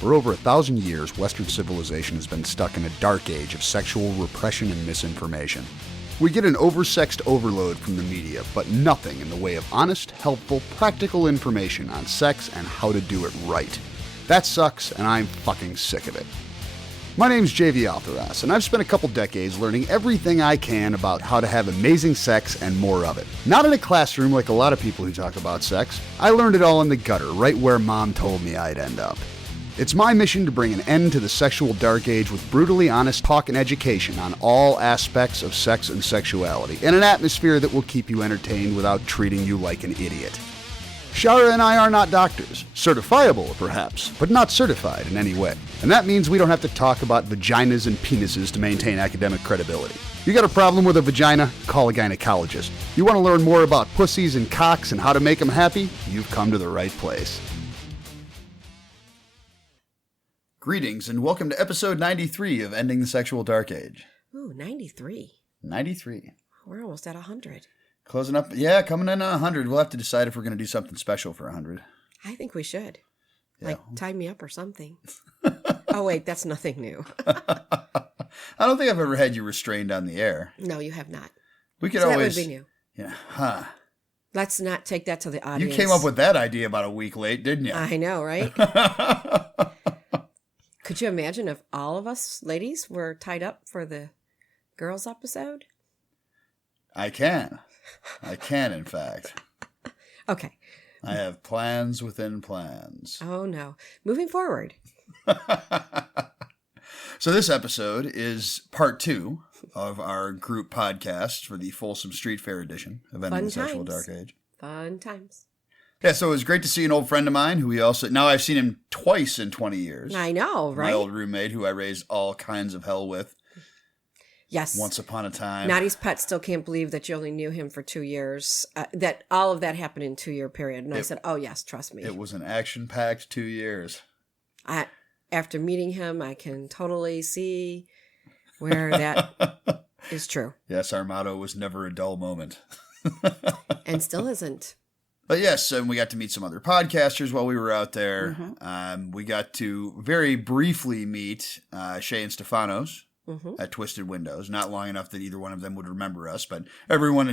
For over 1,000 years, Western civilization has been stuck in a dark age of sexual repression and misinformation. We get an oversexed overload from the media, but nothing in the way of honest, helpful, practical information on sex and how to do it right. That sucks, and I'm fucking sick of it. My name's JV Altheras, and I've spent a couple decades learning everything I can about how to have amazing sex and more of it. Not in a classroom like a lot of people who talk about sex. I learned it all in the gutter, right where Mom told me I'd end up. It's my mission to bring an end to the sexual dark age with brutally honest talk and education on all aspects of sex and sexuality, in an atmosphere that will keep you entertained without treating you like an idiot. Shara and I are not doctors. Certifiable, perhaps, but not certified in any way. And that means we don't have to talk about vaginas and penises to maintain academic credibility. You got a problem with a vagina? Call a gynecologist. You want to learn more about pussies and cocks and how to make them happy? You've come to the right place. Greetings and welcome to episode 93 of Ending the Sexual Dark Age. Ooh, 93. 93. We're almost at 100. Closing up, yeah, coming in on 100. We'll have to decide if we're going to do something special for 100. I think we should. Yeah. Like, tie me up or something. Oh, wait, that's nothing new. I don't think I've ever had you restrained on the air. No, you have not. We could so always... that would be new. Yeah, huh. Let's not take that to the audience. You came up with that idea about a week late, didn't you? I know, right? Could you imagine if all of us ladies were tied up for the girls episode? I can, in fact. Okay. I have plans within plans. Oh, no. Moving forward. So this episode is part 2 of our group podcast for the Folsom Street Fair edition of Ending the Sexual Dark Age. Fun times. Yeah, so it was great to see an old friend of mine who now I've seen him twice in 20 years. I know, right? My old roommate who I raised all kinds of hell with. Yes. Once upon a time. Knotty's Pet still can't believe that you only knew him for 2 years. That all of that happened in 2 year period. And I said, oh, yes, trust me. It was an action-packed 2 years. After meeting him, I can totally see where that is true. Yes, our motto was never a dull moment. And still isn't. But yes, and we got to meet some other podcasters while we were out there. Mm-hmm. We got to very briefly meet Shay and Stefanos at Twisted Windows. Not long enough that either one of them would remember us, but everyone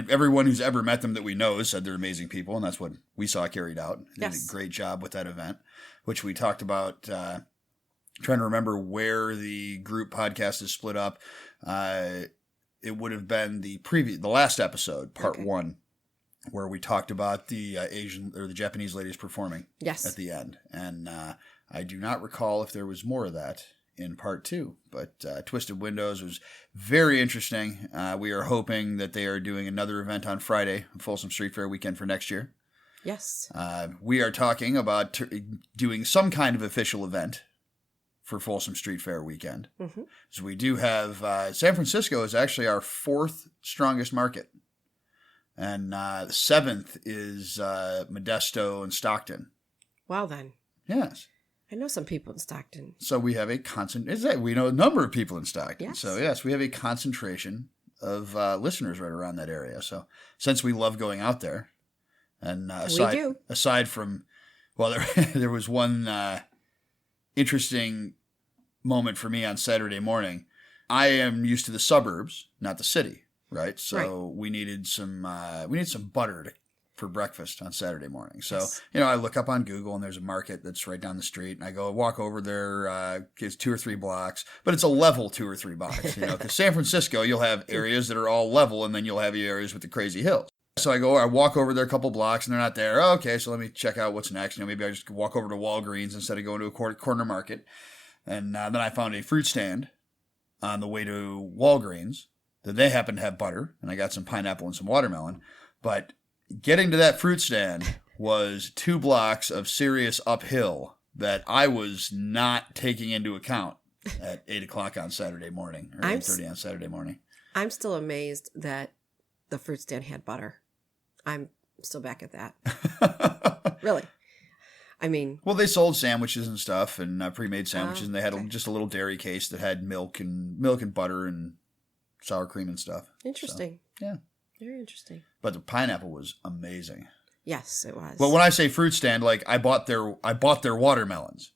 who's ever met them that we know has said they're amazing people, and that's what we saw carried out. They did a great job with that event, which we talked about, trying to remember where the group podcast is split up. It would have been the last episode, part 1. Where we talked about the Asian or the Japanese ladies performing at the end. And I do not recall if there was more of that in part 2, but Twisted Windows was very interesting. We are hoping that they are doing another event on Friday, Folsom Street Fair weekend for next year. Yes. We are talking about doing some kind of official event for Folsom Street Fair weekend. Mm-hmm. So we do have San Francisco is actually our 4th strongest market. And the 7th is Modesto and Stockton. Wow, then. Yes. I know some people in Stockton. So we have we know a number of people in Stockton. Yes. So yes, we have a concentration of listeners right around that area. So since we love going out there, and aside from, well, there was one interesting moment for me on Saturday morning. I am used to the suburbs, not the city. Right. So we needed some butter for breakfast on Saturday morning. So, I look up on Google and there's a market that's right down the street and I go walk over there. It's 2 or 3 blocks, but it's a level 2 or 3 blocks, because San Francisco, you'll have areas that are all level and then you'll have areas with the crazy hills. So I walk over there a couple blocks and they're not there. Oh, okay. So let me check out what's next. Maybe I just walk over to Walgreens instead of going to a corner market. And then I found a fruit stand on the way to Walgreens. That they happen to have butter, and I got some pineapple and some watermelon. But getting to that fruit stand was 2 blocks of serious uphill that I was not taking into account at 8 o'clock on Saturday morning, or 8:30 on Saturday morning. I'm still amazed that the fruit stand had butter. I'm still back at that. Really. I mean... Well, they sold sandwiches and stuff, and pre-made sandwiches, and they had just a little dairy case that had milk and butter and sour cream and stuff. Interesting. So, yeah. Very interesting. But the pineapple was amazing. Yes, it was. But when I say fruit stand, like I bought their watermelons.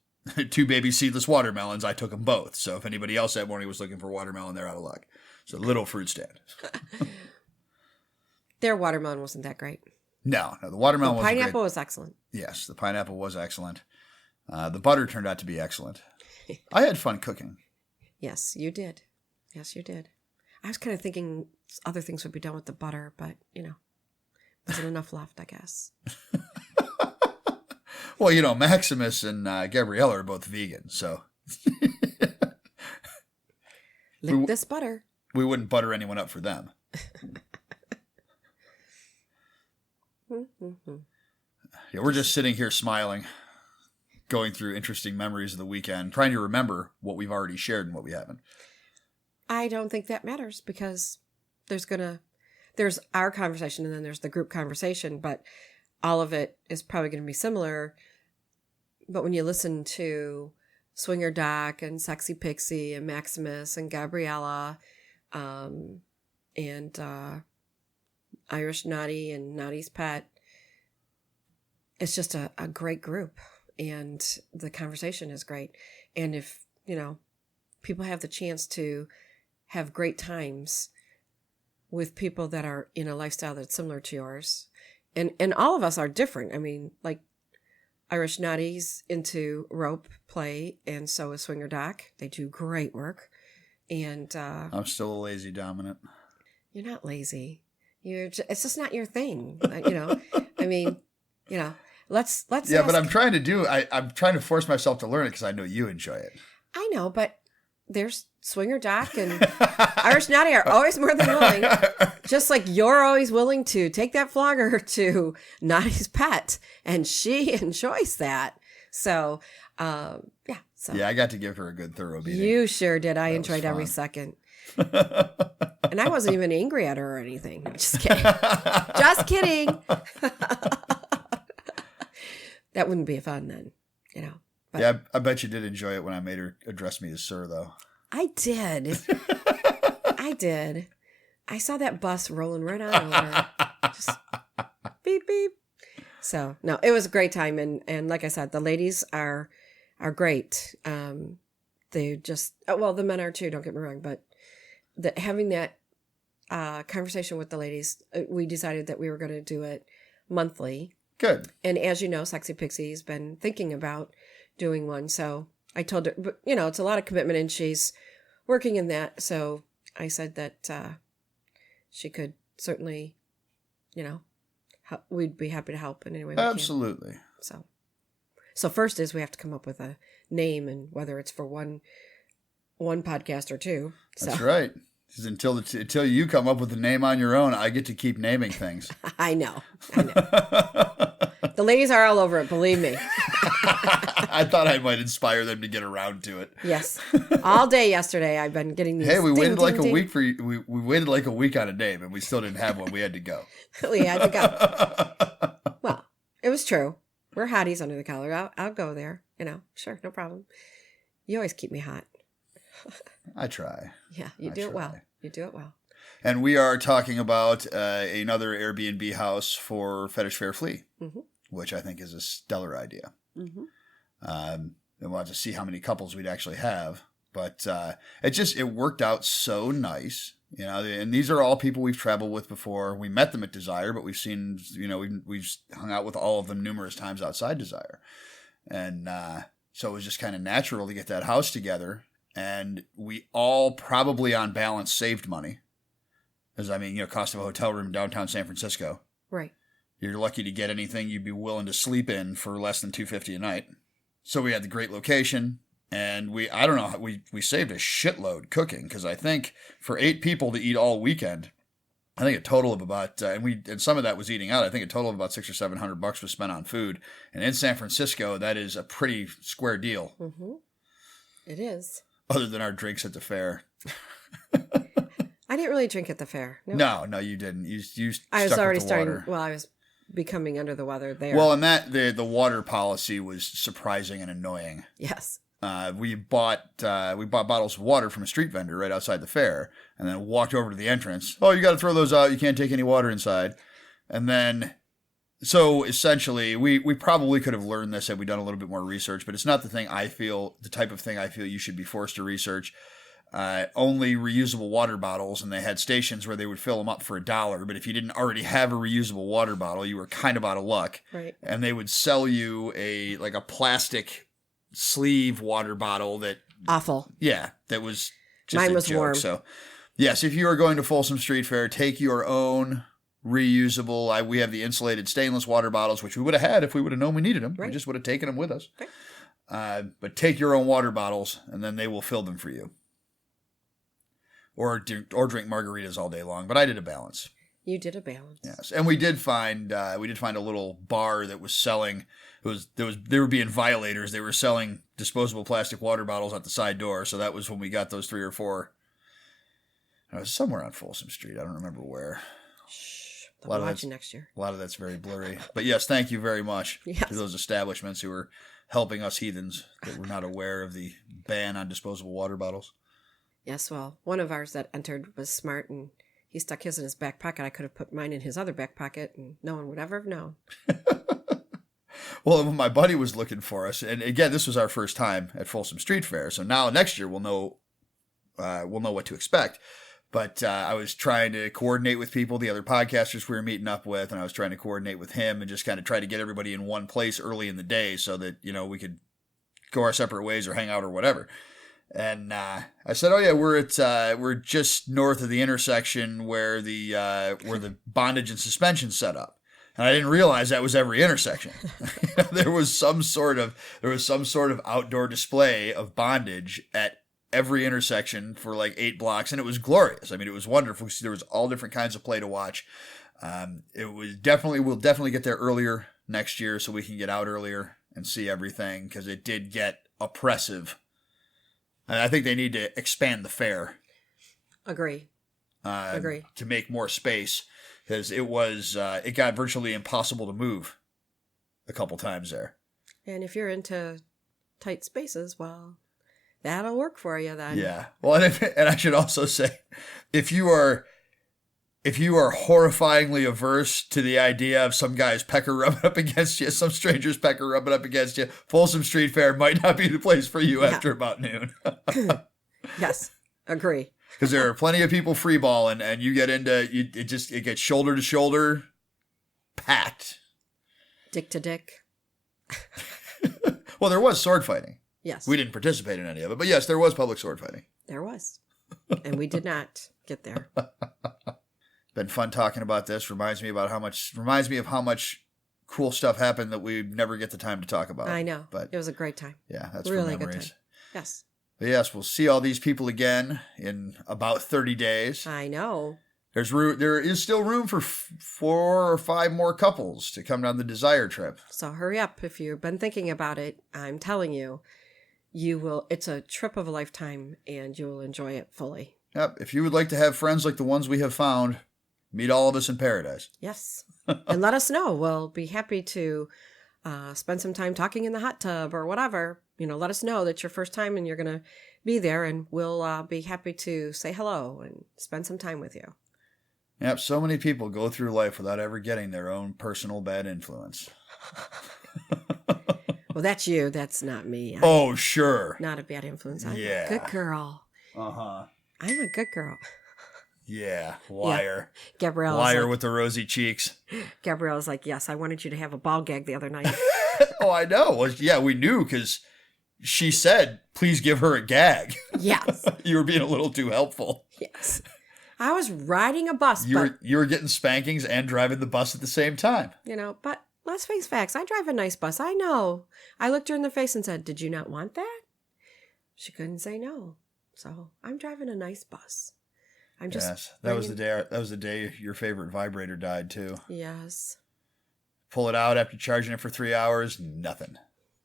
2 baby seedless watermelons. I took them both. So if anybody else that morning was looking for watermelon, they're out of luck. So little fruit stand. Their watermelon wasn't that great. No, the watermelon was pineapple was excellent. Yes, the pineapple was excellent. The butter turned out to be excellent. I had fun cooking. Yes, you did. Yes, you did. I was kind of thinking other things would be done with the butter, but, wasn't enough left, I guess. Well, Maximus and Gabriella are both vegan, so. Lick this butter. We wouldn't butter anyone up for them. Yeah, we're just sitting here smiling, going through interesting memories of the weekend, trying to remember what we've already shared and what we haven't. I don't think that matters because there's our conversation and then there's the group conversation, but all of it is probably going to be similar. But when you listen to Swingerdoc and Sexxypixie and Maximus and Gabriella, and Irish Knotty and Knotty's Pet, it's just a great group and the conversation is great. And if, people have the chance to have great times with people that are in a lifestyle that's similar to yours, and all of us are different. I mean, like Irish Knotty's into rope play and so is Swingerdoc. They do great work. And I'm still a lazy dominant. You're not lazy. It's just not your thing. I mean, let's. Yeah, but I'm trying to force myself to learn it because I know you enjoy it. I know, but there's Swingerdoc and Irish Knotty are always more than willing. Just like you're always willing to take that flogger to Knotty's Pet, and she enjoys that. So, yeah. So. Yeah, I got to give her a good thorough beating. You sure did. I enjoyed every second. And I wasn't even angry at her or anything. Just kidding. Just kidding. That wouldn't be fun then, But yeah, I bet you did enjoy it when I made her address me as sir, though. I did. I did. I saw that bus rolling right on over. Just beep, beep. So, no, it was a great time. And like I said, the ladies are great. They just, the men are too, don't get me wrong. But having that conversation with the ladies, we decided that we were going to do it monthly. Good. And as you know, Sexxypixie's been thinking about doing one. So I told her, but it's a lot of commitment and she's working in that. So I said that she could certainly, we'd be happy to help in any way we Absolutely. can. So first is we have to come up with a name and whether it's for one podcast or two. That's right. Until you come up with a name on your own, I get to keep naming things. I know. The ladies are all over it, believe me. I thought I might inspire them to get around to it. Yes. All day yesterday I've been getting these. Hey, we waited a week for you. We waited like a week on a name and we still didn't have one. We had to go. We had to go. Well, it was true. We're hotties under the collar. I'll go there. Sure, no problem. You always keep me hot. I try. Yeah, you do it well. You do it well. And we are talking about another Airbnb house for Fetish Fair Flea, which I think is a stellar idea. Mm-hmm. And we'll have to see how many couples we'd actually have. But it worked out so nice. And these are all people we've traveled with before. We met them at Desire, but we've seen, we've hung out with all of them numerous times outside Desire. And so it was just kind of natural to get that house together. And we all probably on balance saved money. Because, cost of a hotel room in downtown San Francisco. Right. You're lucky to get anything you'd be willing to sleep in for less than $250 a night. So we had the great location. And we saved a shitload cooking. Because I think for 8 people to eat all weekend, I think a total of about, and some of that was eating out, I think a total of about $600 or $700 was spent on food. And in San Francisco, that is a pretty square deal. Mm-hmm. It is. Other than our drinks at the fair. I didn't really drink at the fair. No, you didn't. You I was already starting. Water. Well, I was becoming under the weather there. Well, and the water policy was surprising and annoying. Yes. We bought bottles of water from a street vendor right outside the fair, and then walked over to the entrance. Oh, you got to throw those out. You can't take any water inside. And then So essentially, we probably could have learned this had we done a little bit more research, but it's not the type of thing I feel you should be forced to research. Only reusable water bottles, and they had stations where they would fill them up for $1. But if you didn't already have a reusable water bottle, you were kind of out of luck. Right. And they would sell you a plastic sleeve water bottle that awful. Yeah, that was just mine a was joke. warm. So yes, if you are going to Folsom Street Fair, take your own reusable. We have the insulated stainless water bottles, which we would have had if we would have known we needed them. Right. We just would have taken them with us. Right. But take your own water bottles, and then they will fill them for you. Or drink margaritas all day long. But I did a balance. You did a balance. Yes, and we did find a little bar that was selling. They were being violators. They were selling disposable plastic water bottles at the side door. So that was when we got those 3 or 4. I was somewhere on Folsom Street. I don't remember where. I'll watch you next year. A lot of that's very blurry. But yes, thank you very much to those establishments who are helping us heathens that were not aware of the ban on disposable water bottles. Yes, well, one of ours that entered was smart, and he stuck his in his back pocket. I could have put mine in his other back pocket, and no one would ever have known. Well, my buddy was looking for us, and again, this was our first time at Folsom Street Fair, so now next year we'll know what to expect. But I was trying to coordinate with people, the other podcasters we were meeting up with, and I was trying to coordinate with him and just kind of try to get everybody in one place early in the day so that, we could go our separate ways or hang out or whatever. And I said, "Oh yeah, we're just north of the intersection where the bondage and suspension set up." And I didn't realize that was every intersection. There was some sort of outdoor display of bondage at every intersection for like 8 blocks, and it was glorious. I mean, it was wonderful. There was all different kinds of play to watch. We'll definitely get there earlier next year so we can get out earlier and see everything, because it did get oppressive. And I think they need to expand the fair. Agree. To make more space, because it got virtually impossible to move a couple times there. And if you're into tight spaces, well, that'll work for you then. Yeah. Well, and I should also say, if you are horrifyingly averse to the idea of some guy's pecker rubbing up against you, some stranger's pecker rubbing up against you, Folsom Street Fair might not be the place for you after about noon. Yes, agree. Because there are plenty of people freeballing, and you get into it gets shoulder to shoulder, packed, dick to dick. Well, there was sword fighting. Yes, we didn't participate in any of it, but yes, there was public sword fighting. There was, and we did not get there. Been fun talking about this. Reminds me of how much cool stuff happened that we never get the time to talk about. I know, but it was a great time. Yeah, that's really for memories. Good time. Yes. But yes, we'll see all these people again in about 30 days. I know. There is still room for 4 or 5 more couples to come down the Desire trip. So hurry up if you've been thinking about it. I'm telling you, you will. It's a trip of a lifetime, and you will enjoy it fully. Yep. If you would like to have friends like the ones we have found, meet all of us in paradise. Yes. And let us know. We'll be happy to spend some time talking in the hot tub or whatever. Let us know that your first time and you're going to be there, and we'll be happy to say hello and spend some time with you. Yep. So many people go through life without ever getting their own personal bad influence. Well, that's you. That's not me. Oh, sure. Not a bad influence. I'm a good girl. Uh-huh. I'm a good girl. Yeah, liar. Yeah. Gabriella. Liar with the rosy cheeks. Gabriella's like, yes, I wanted you to have a ball gag the other night. Oh, I know. Well, yeah, we knew because she said, please give her a gag. Yes. You were being a little too helpful. Yes. I was riding a bus. You were getting spankings and driving the bus at the same time. But let's face facts. I drive a nice bus. I know. I looked her in the face and said, did you not want that? She couldn't say no. So I'm driving a nice bus. Yes, that was the day your favorite vibrator died too. Yes. Pull it out after charging it for 3 hours, nothing.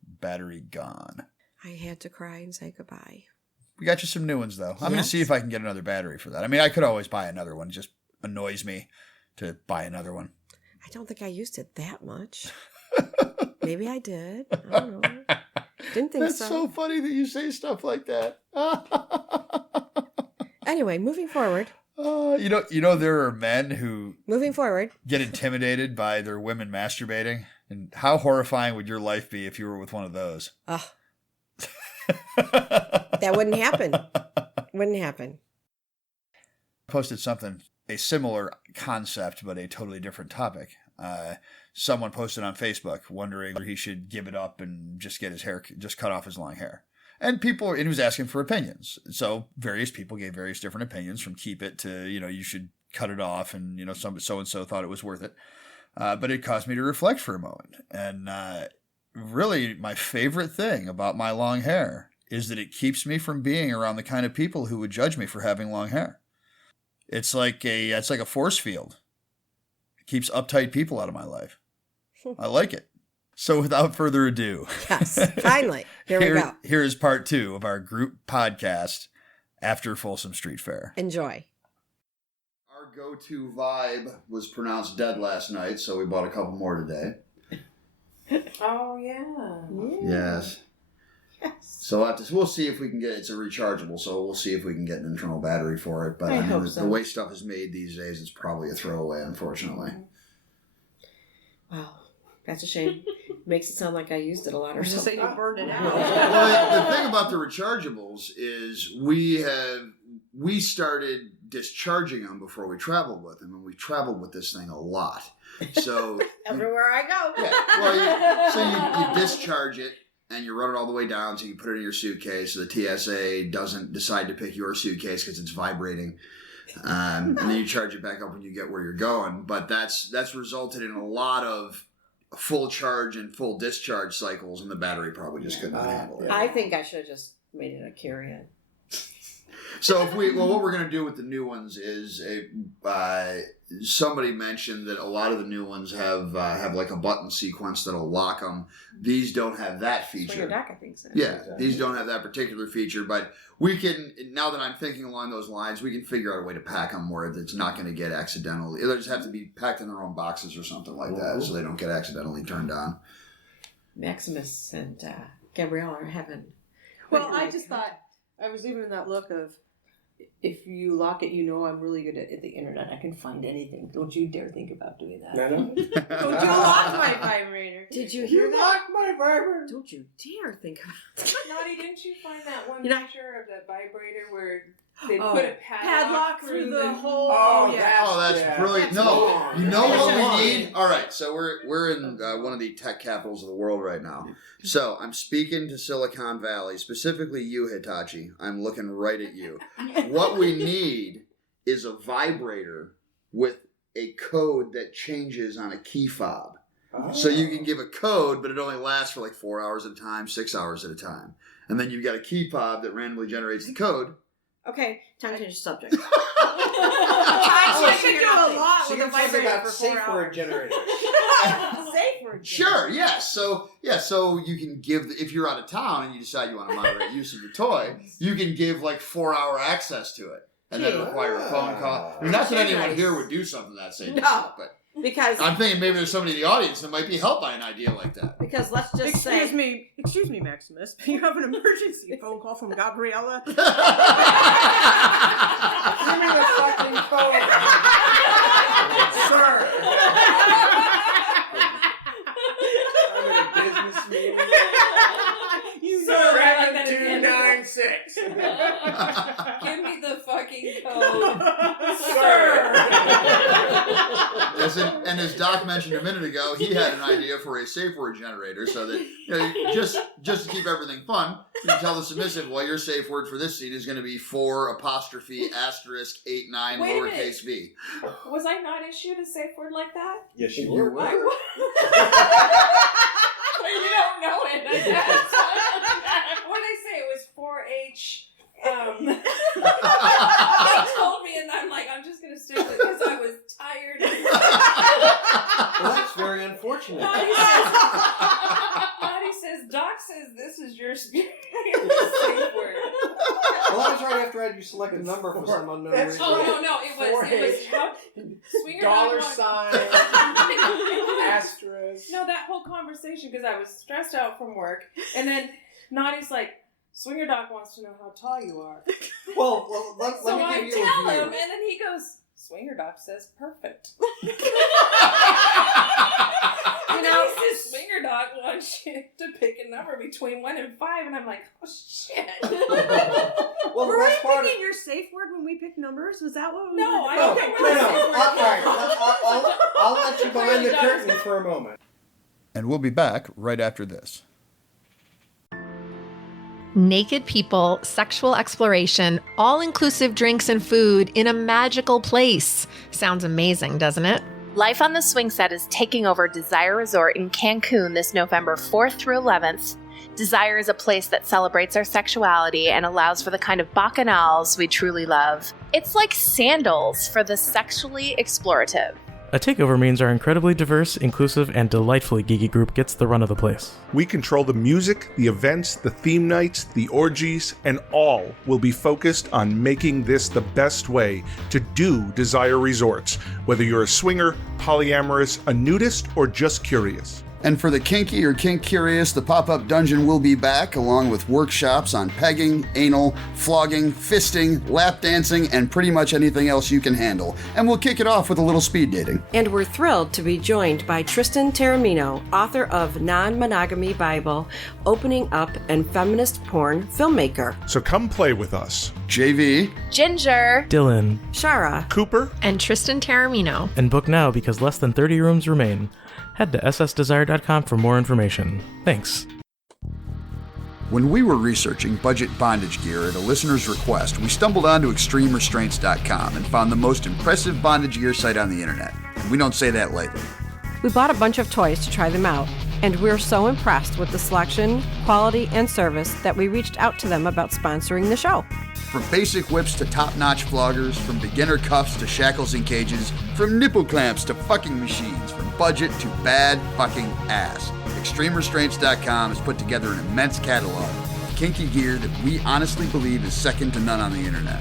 Battery gone. I had to cry and say goodbye. We got you some new ones though. I'm going to see if I can get another battery for that. I mean, I could always buy another one. It just annoys me to buy another one. I don't think I used it that much. Maybe I did. I don't know. Didn't think That's so funny that you say stuff like that. Anyway, moving forward. There are men who moving forward get intimidated by their women masturbating, and how horrifying would your life be if you were with one of those? Oh, that wouldn't happen. Wouldn't happen. Posted something, a similar concept, but a totally different topic. Someone posted on Facebook wondering whether he should give it up and just get his hair, just cut off his long hair. And he was asking for opinions. So various people gave various different opinions, from keep it to, you should cut it off, and, so-and-so thought it was worth it. But it caused me to reflect for a moment. And really, my favorite thing about my long hair is that it keeps me from being around the kind of people who would judge me for having long hair. It's like a force field. It keeps uptight people out of my life. I like it. So without further ado. Yes, finally. Here we go. Here is part 2 of our group podcast after Folsom Street Fair. Enjoy. Our go-to vibe was pronounced dead last night, so we bought a couple more today. Oh, yeah. Yes. So we'll see if we can get it's a rechargeable, so we'll see if we can get an internal battery for it. But I hope so. The way stuff is made these days, it's probably a throwaway, unfortunately. Wow. That's a shame. Makes it sound like I used it a lot or something. You burned it out. Well, the thing about the rechargeables is we started discharging them before we traveled with them, and we traveled with this thing a lot. So everywhere I go. Yeah. Well, you discharge it and you run it all the way down, so you put it in your suitcase. So the TSA doesn't decide to pick your suitcase because it's vibrating. And then you charge it back up when you get where you're going. But that's resulted in a lot of full charge and full discharge cycles, and the battery probably just couldn't handle it. I think I should have just made it a carry-on. So what we're going to do with the new ones is somebody mentioned that a lot of the new ones have like a button sequence that'll lock them. These don't have that feature. Swingerdoc, I think so. Yeah, these don't have that particular feature, but we can, now that I'm thinking along those lines, we can figure out a way to pack them where it's not going to get accidental. They'll just have to be packed in their own boxes or something like that, so they don't get accidentally turned on. Maximus and Gabriella are having... Well, I just thought, I was even in that look of, if you lock it, I'm really good at the internet. I can find anything. Don't you dare think about doing that. Don't you lock my vibrator. Did you hear that? Lock my vibrator. Don't you dare think about it. Knotty, didn't you find that one picture of the vibrator where they Oh, put a padlock through the whole. Oh, yeah. Oh, that's brilliant. That's No, long. you know That's what long. we need? All right, so we're in one of the tech capitals of the world right now. So I'm speaking to Silicon Valley, specifically you, Hitachi. I'm looking right at you. What we need is a vibrator with a code that changes on a key fob. Oh. So you can give a code, but it only lasts for like 4 hours at a time, 6 hours at a time. And then you've got a key fob that randomly generates the code. Okay, time to change the subject. I should do a lot So with you're a talking vibrator about for safe 4 word hours. generators. Safe word. Sure, yes. So you can give, if you're out of town and you decide you want to moderate use of the toy, you can give like 4-hour access to it. And then require a phone call. I mean, not that anyone here would do something that same No. but Because I'm thinking maybe there's somebody in the audience that might be helped by an idea like that. let's just say... Excuse me, Maximus. You have an emergency phone call from Gabriella. Give me the fucking phone, sir. I'm in a business meeting. Sir, I like that again. 7296. Give me the fucking code. Sir. And as Doc mentioned a minute ago, he had an idea for a safe word generator so that, just to keep everything fun, you can tell the submissive, well, your safe word for this scene is going to be 4 ****89 lowercase v. Was I not issued a safe word like that? Yes, you were. Well, you don't know it, I guess. What did I say? It was 4-H. They told me, and I'm like, I'm just going to stick with it because I was tired. Well, that's very unfortunate. Knotty says, Doc says this is your safe word. Well, that was right after I had you select a number for some unknown reason. Oh, no, it was Swingerdoc $, asterisk. No, that whole conversation, because I was stressed out from work, and then Knotty's like, Swingerdoc wants to know how tall you are. Well, let So me I give you tell a view. him, and then he goes, Swingerdoc says perfect. You know, he says Swingerdoc wants you to pick a number between 1 and 5, and I'm like, oh shit. Well, the Were we best part. picking your safe word when we picked numbers? Was that what we No, were I No, don't no, think no. All right, I'll let you behind the curtain for a moment. And we'll be back right after this. Naked people, sexual exploration, all-inclusive drinks and food in a magical place. Sounds amazing, doesn't it? Life on the Swing Set is taking over Desire Resort in Cancun this November 4th through 11th. Desire is a place that celebrates our sexuality and allows for the kind of bacchanals we truly love. It's like Sandals for the sexually explorative. A takeover means our incredibly diverse, inclusive, and delightfully geeky group gets the run of the place. We control the music, the events, the theme nights, the orgies, and all will be focused on making this the best way to do Desire Resorts, whether you're a swinger, polyamorous, a nudist, or just curious. And for the kinky or kink curious, the pop-up dungeon will be back, along with workshops on pegging, anal, flogging, fisting, lap dancing, and pretty much anything else you can handle. And we'll kick it off with a little speed dating. And we're thrilled to be joined by Tristan Taormino, author of Non-Monogamy Bible, Opening Up, and feminist porn filmmaker. So come play with us. JV, Ginger, Dylan, Shara, Cooper, And Tristan Taormino. and book now because less than 30 rooms remain. Head to ssdesire.com for more information. Thanks. when we were researching budget bondage gear at a listener's request, we stumbled onto extremerestraints.com and found the most impressive bondage gear site on the internet. And we don't say that lightly. We bought a bunch of toys to try them out, and we're so impressed with the selection, quality, and service that we reached out to them about sponsoring the show. From basic whips to top-notch floggers, from beginner cuffs to shackles and cages, from nipple clamps to fucking machines, from budget to bad fucking ass, ExtremeRestraints.com has put together an immense catalog of kinky gear that we honestly believe is second to none on the internet.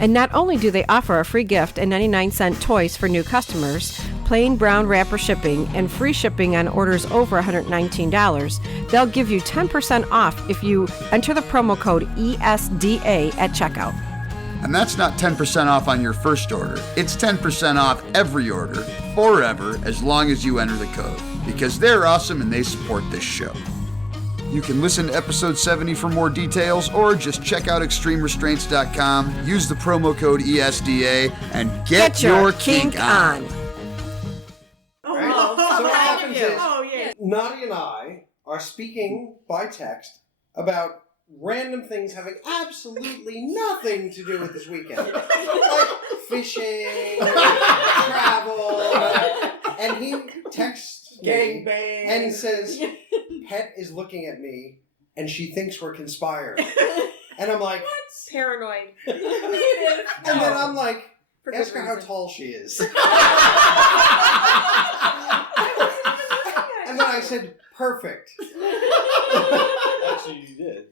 And not only do they offer a free gift and 99-cent toys for new customers, plain brown wrapper shipping, and free shipping on orders over $119, they'll give you 10% off if you enter the promo code ESDA at checkout. And that's not 10% off on your first order. It's 10% off every order, forever, as long as you enter the code. Because they're awesome and they support this show. You can listen to episode 70 for more details, or just check out ExtremeRestraints.com, use the promo code ESDA, and get your kink on. So what happens is, yeah. Knotty and I are speaking by text about random things having absolutely nothing to do with this weekend. Like fishing, travel, and he texts me and says, Pet is looking at me and she thinks we're conspiring. And I'm like, Paranoid. and then I'm like, ask her how tall she is. And then I said, perfect. Actually, you did.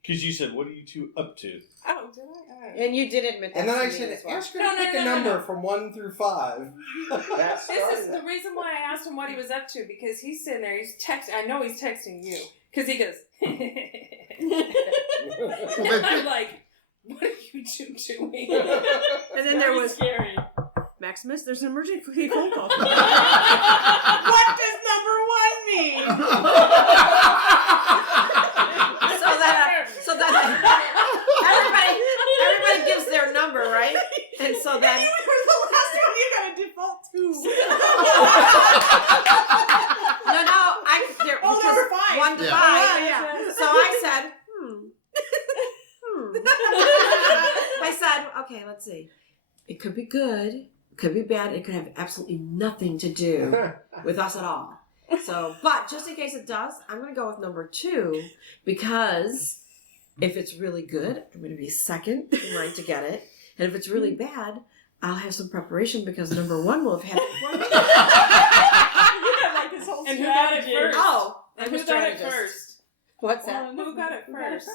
Because you said, what are you two up to? Oh, did I? And you did admit that. And then to I me said, as well. ask her to pick a number from 1 through 5. This is the reason why I asked him what he was up to, because he's sitting there, he's texting. I know he's texting you, because he goes, and I'm like, what are you two doing? And then there was scary. Maximus, there's an emergency phone call. What does number 1 mean? So that everybody gives their number, right? And so then You were the last one. You got a default 2. Number 5. 1 to 5. Yeah. So I said, I said, okay, let's see. It could be good, it could be bad, it could have absolutely nothing to do with us at all. So, but just in case it does, I'm going to go with number 2, because if it's really good, I'm going to be second in line to get it. And if it's really bad, I'll have some preparation because number 1 will have had it before me. You got like this whole And strategy. who got it first? Oh, and I'm who a got it strategist. first? What's that? Who got it first?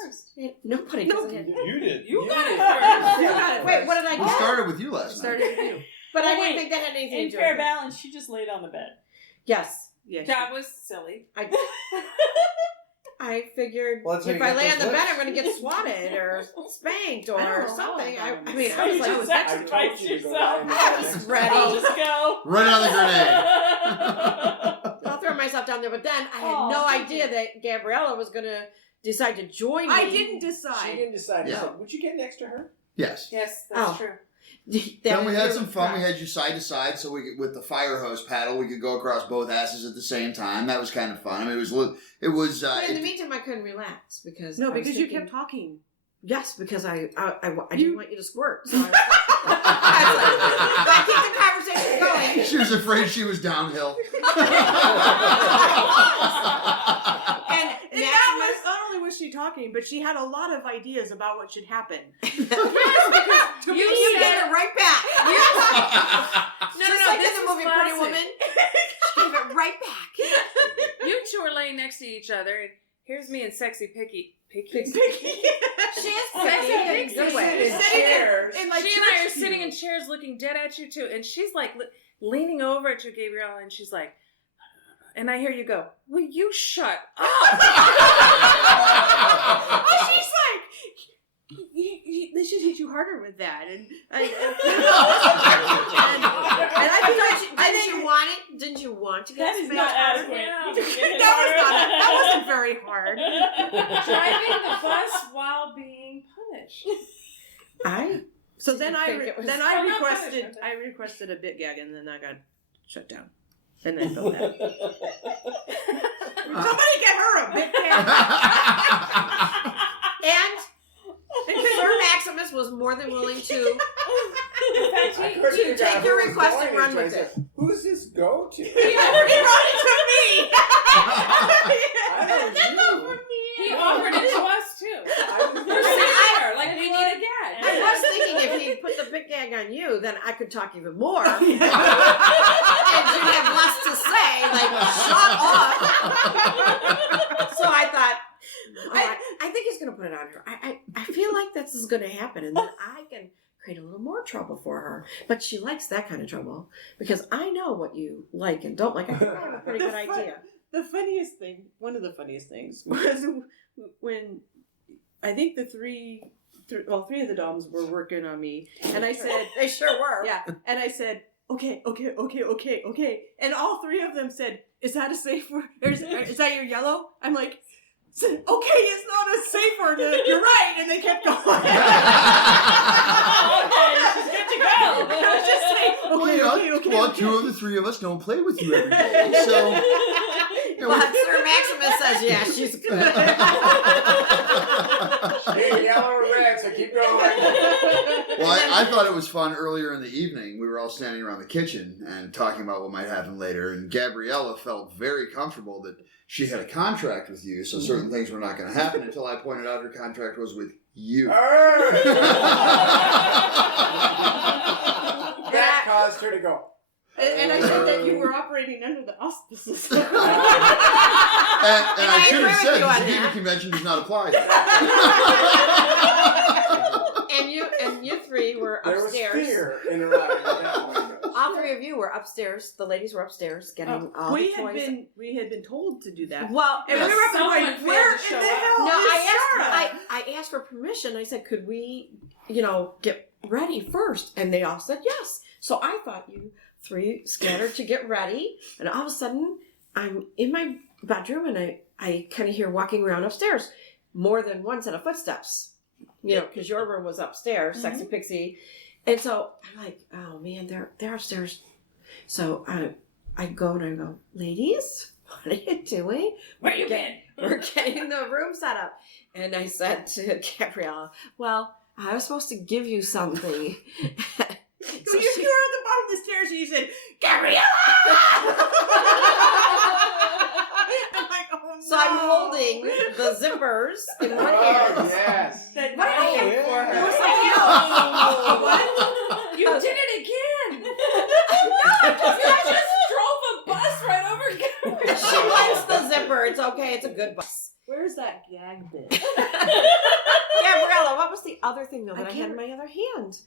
Nobody. You did. You got it first. first. You got it. Wait, what did I We get? started with you last night. Started with you. But I didn't think that had anything In to do fair with it. balance, she just laid on the bed. Yes. Yes. That was silly. I I figured if I lay on the bed, I'm going to get swatted or spanked or something. I mean, I was like, sacrifice yourself. I was ready. Just go. Right on the grenade. I'll throw myself down there. But then I had no idea that Gabriella was going to decide to join me. I didn't decide. She didn't decide. Yeah. Would you get next to her? Yes. Yes, that's true. Then we had some fun. We had you side to side, so we could, with the fire hose paddle, we could go across both asses at the same time. That was kind of fun. I mean, it was. But in the meantime, I couldn't relax because you kept talking. Yes, because I didn't want you to squirt. So I was like, keep the conversation going. She was afraid she was downhill. And that was not only was she talking, but she had a lot of ideas about what should happen. You gave it right back. No, this is a movie, Pretty Woman. She gave it right back. You two are laying next to each other, and here's me and Sexy Picky. She is sexy in good way. She and I are sitting in chairs looking dead at you too, and she's like leaning over at you, Gabriella, and she's like, and I hear you go, will you shut up? She's like, they should hit you harder with that. And I didn't you want to get that is not adequate. That wasn't very hard. Driving the bus while being punished. So then I requested a bit gag, and then I got shut down. And I felt bad. Somebody get her a bit gag. And Sir Maximus was more than willing to take your request and run with it. Who does this go to? He brought it to me. He offered it to us too. We're sitting there like we need a gag. I was thinking if he put the big gag on you, then I could talk even more. And you'd have less to say, like, shut up. So I thought, I think he's going to put it on her. I feel like this is going to happen, and then I can create a little more trouble for her. But she likes that kind of trouble because I know what you like and don't like. I think I have a pretty good idea. The funniest thing, one of the funniest things, was when I think three of the doms were working on me, and I said, they sure were. Yeah, and I said, okay, and all three of them said, is that a safe word? Is that your yellow? I'm like, okay, it's not a safe word. You're right, and they kept going. Okay, she's good to go. I was just saying, okay. Well, two of the three of us don't play with you every day, so. But Sir Maximus says, yeah, she's good. She's yellow or red, so keep going. Well, I thought it was fun earlier in the evening. We were all standing around the kitchen and talking about what might happen later, and Gabriella felt very comfortable that she had a contract with you, so certain things were not going to happen until I pointed out her contract was with you. That caused her to go. And I said that you were operating under the auspices. And I should have said the Geneva Convention does not apply. And you three were upstairs. There was fear in her eyes. All three of you were upstairs. The ladies were upstairs getting all the toys. We had been told to do that. Well, and we were up there going, where in the hell No, is Shara? I asked for permission. I said, could we, get ready first? And they all said yes. So I thought you three scattered to get ready. And all of a sudden, I'm in my bedroom and I kind of hear walking around upstairs. More than one set of footsteps. Because your room was upstairs, Sexxypixie. And so I'm like, oh man, they're upstairs. So I go, ladies, what are you doing? Where you been? We're getting the room set up. And I said to Gabriella, well, I was supposed to give you something. So you were at the bottom of the stairs and you said, Gabriella! I'm like, oh no. So I'm holding the zippers in one hand. Oh, yes. What did I get for her? It was something else. What? You did it again. I just drove a bus right over Gabriella. She likes the zipper. It's okay. It's a good bus. Where's that gag bit? Gabriella, what was the other thing, though, that I had in my other hand?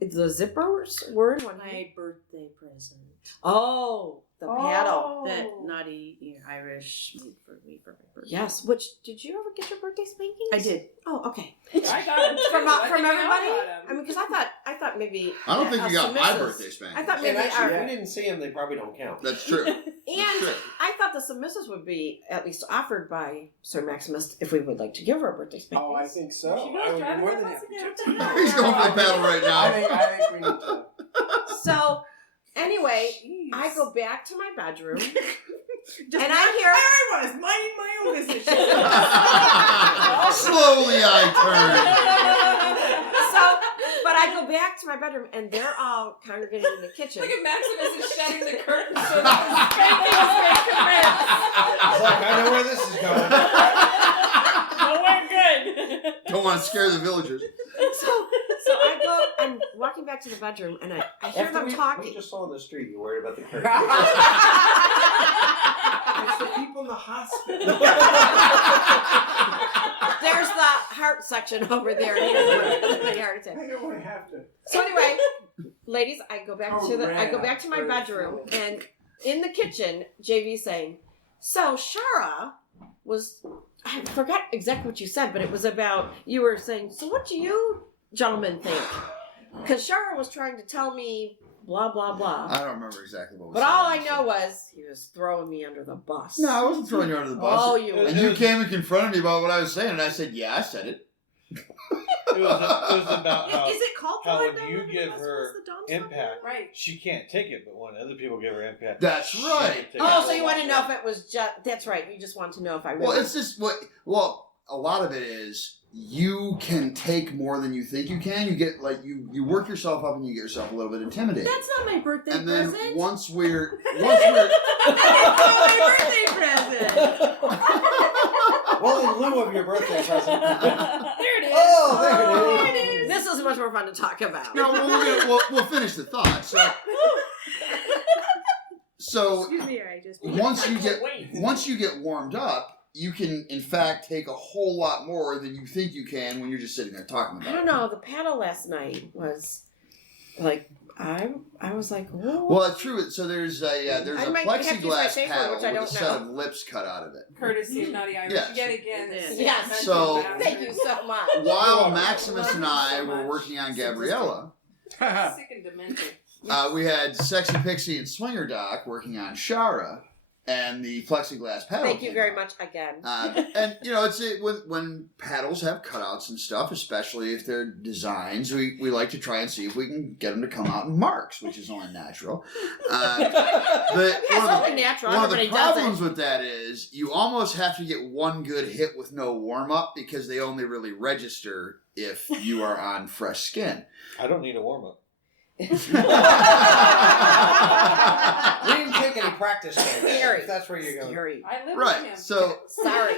The zippers were in one hand. My birthday present. Oh, the paddle. That Knotty Irish made for me for my birthday. Yes. Which did you ever get your birthday spankings? I did. Oh, okay. I got them From everybody. I I mean, because I thought maybe. I don't think you got my submissives- birthday spanking. I thought maybe. And actually, if we didn't see them, they probably don't count. That's true. And I thought the submissives would be at least offered by Sir Maximus if we would like to give her a birthday spankings. Oh, I think so. She goes I would be driving more that than bus happy again. to. He's going for a battle right now. I think we need to. So, anyway, Jeez. I go back to my bedroom. Just And I hear- everyone is minding my own business. Slowly I But I go back to my bedroom and they're all congregating in the kitchen. Look at Maximus is shutting the curtain so that the spankings can commence. Look, I know where this is going. Nowhere good. turn. Don't want to scare the villagers. So I'm walking back to the bedroom and I hear them talking. We just saw on the street. You worried about the curtain? It's the people in the hospital. There's the heart section over there. The heart attack. I know I have to. So anyway, ladies, I go back to my bedroom and in the kitchen, JV's saying, so Shara was, I forgot exactly what you said, but it was about, you were saying, so what do you gentlemen think? Because Shara was trying to tell me blah, blah, blah. I don't remember exactly what was But said. all I know was he was throwing me under the bus. No, I wasn't throwing you under the bus. Oh, you And you came and confronted me about what I was saying, and I said, yeah, I said it. It was about how, Is it called how throwing when down you under the give bus? her Was the Dom impact, Right. she can't take it, but when other people give her impact, That's she right. can take Oh, it. so you want to know if it was just, that's right, you just want to know if I really. Well, it's just well, a lot of it is you can take more than you think you can. You get you work yourself up and you get yourself a little bit intimidated. That's not my birthday And then present. once we're That's not my birthday present. Well, in lieu of your birthday present. There it is. Oh, there it is. This is much more fun to talk about. no, we'll finish the thought. So Excuse me, I just. once you get warmed up, you can in fact take a whole lot more than you think you can when you're just sitting there talking about I don't know. The paddle last night was like I was like, whoa. Well, it's true. So there's a I might have to use my plexiglass safe word, paddle which I with a don't set know. of lips cut out of it. Courtesy of Knotty Irish. Yes. Yet again. Yes. So- Thank you so much. While Maximus and I so were much. working on Gabriella, Sick and demented. we had Sexxypixie and Swingerdoc working on Shara and the plexiglass paddle. Thank you came very out. much again. And it's when paddles have cutouts and stuff, especially if they're designs, we like to try and see if we can get them to come out in marks, which is only natural. Only natural. One of the Everybody problems does it. with that is you almost have to get one good hit with no warm up because they only really register if you are on fresh skin. I don't need a warm up. We didn't take any practice there. Scary. If that's where you're going. Scary. I live with Right. him. So Sorry.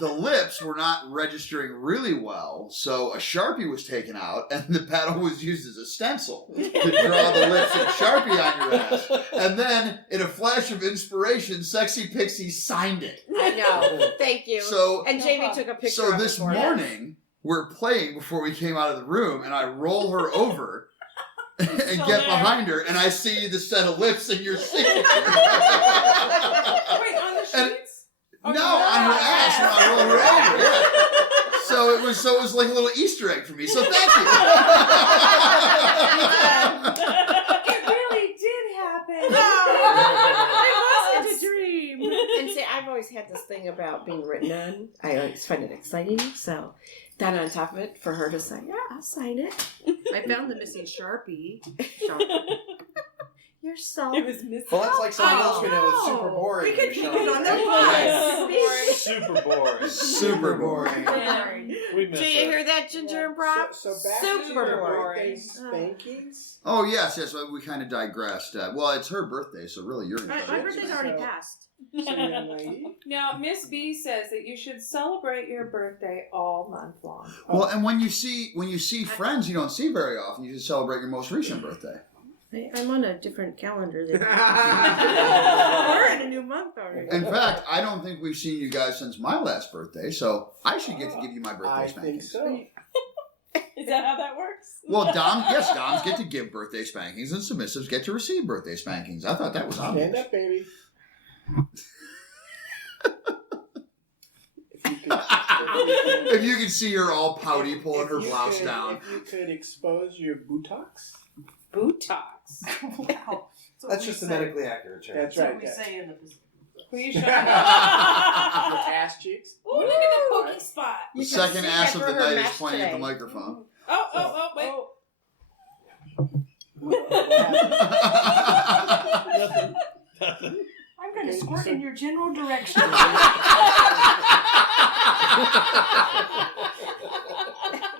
the lips were not registering really well, so a Sharpie was taken out and the paddle was used as a stencil to draw the lips and Sharpie on your ass. And then, in a flash of inspiration, Sexxypixie signed it. I know. Thank you. So, And Jamie took a picture so of this it for us. morning, we're playing before we came out of the room, and I roll her over and Still get there. behind her, and I see the set of lips in your signature. Wait, on the And- sheets? No, on her ass when I roll her over. Yeah. So it was like a little Easter egg for me. So thank you. It really did happen. It wasn't a dream. And see, I've always had this thing about being written on. I always find it exciting. So then on top of it, for her to say, yeah, I'll sign it. I found the missing Sharpie. You're so... It was missing. Well, that's like someone else we know with Oh, super boring. we could Michelle. keep it on the Yes. Super boring. Super boring. We miss Do you her. hear that, Ginger and Brock? So back Super to your boring. birthday spankings. Oh, yes. We kind of digressed. Well, it's her birthday, so really you're going My birthday's already passed. Now, Miss B says that you should celebrate your birthday all month long. Well, and when you see friends you don't see very often, you just celebrate your most recent birthday. I'm on a different calendar than we're in a new month already. In fact, I don't think we've seen you guys since my last birthday, so I should get to give you my birthday I spankings. think so. Is that how that works? Well, Doms get to give birthday spankings, and submissives get to receive birthday spankings. I thought that was obvious. Stand up, baby. If you could see her all pouty pulling her blouse down. If you could expose your buttocks. Buttocks. Wow. That's just the medically accurate term. That's right. What we say in the Who you showing? Your ass cheeks. Ooh, look at the pokey spot. The second ass of the night is playing at the microphone. Oh, wait. Nothing. I'm going to squirt in your general direction.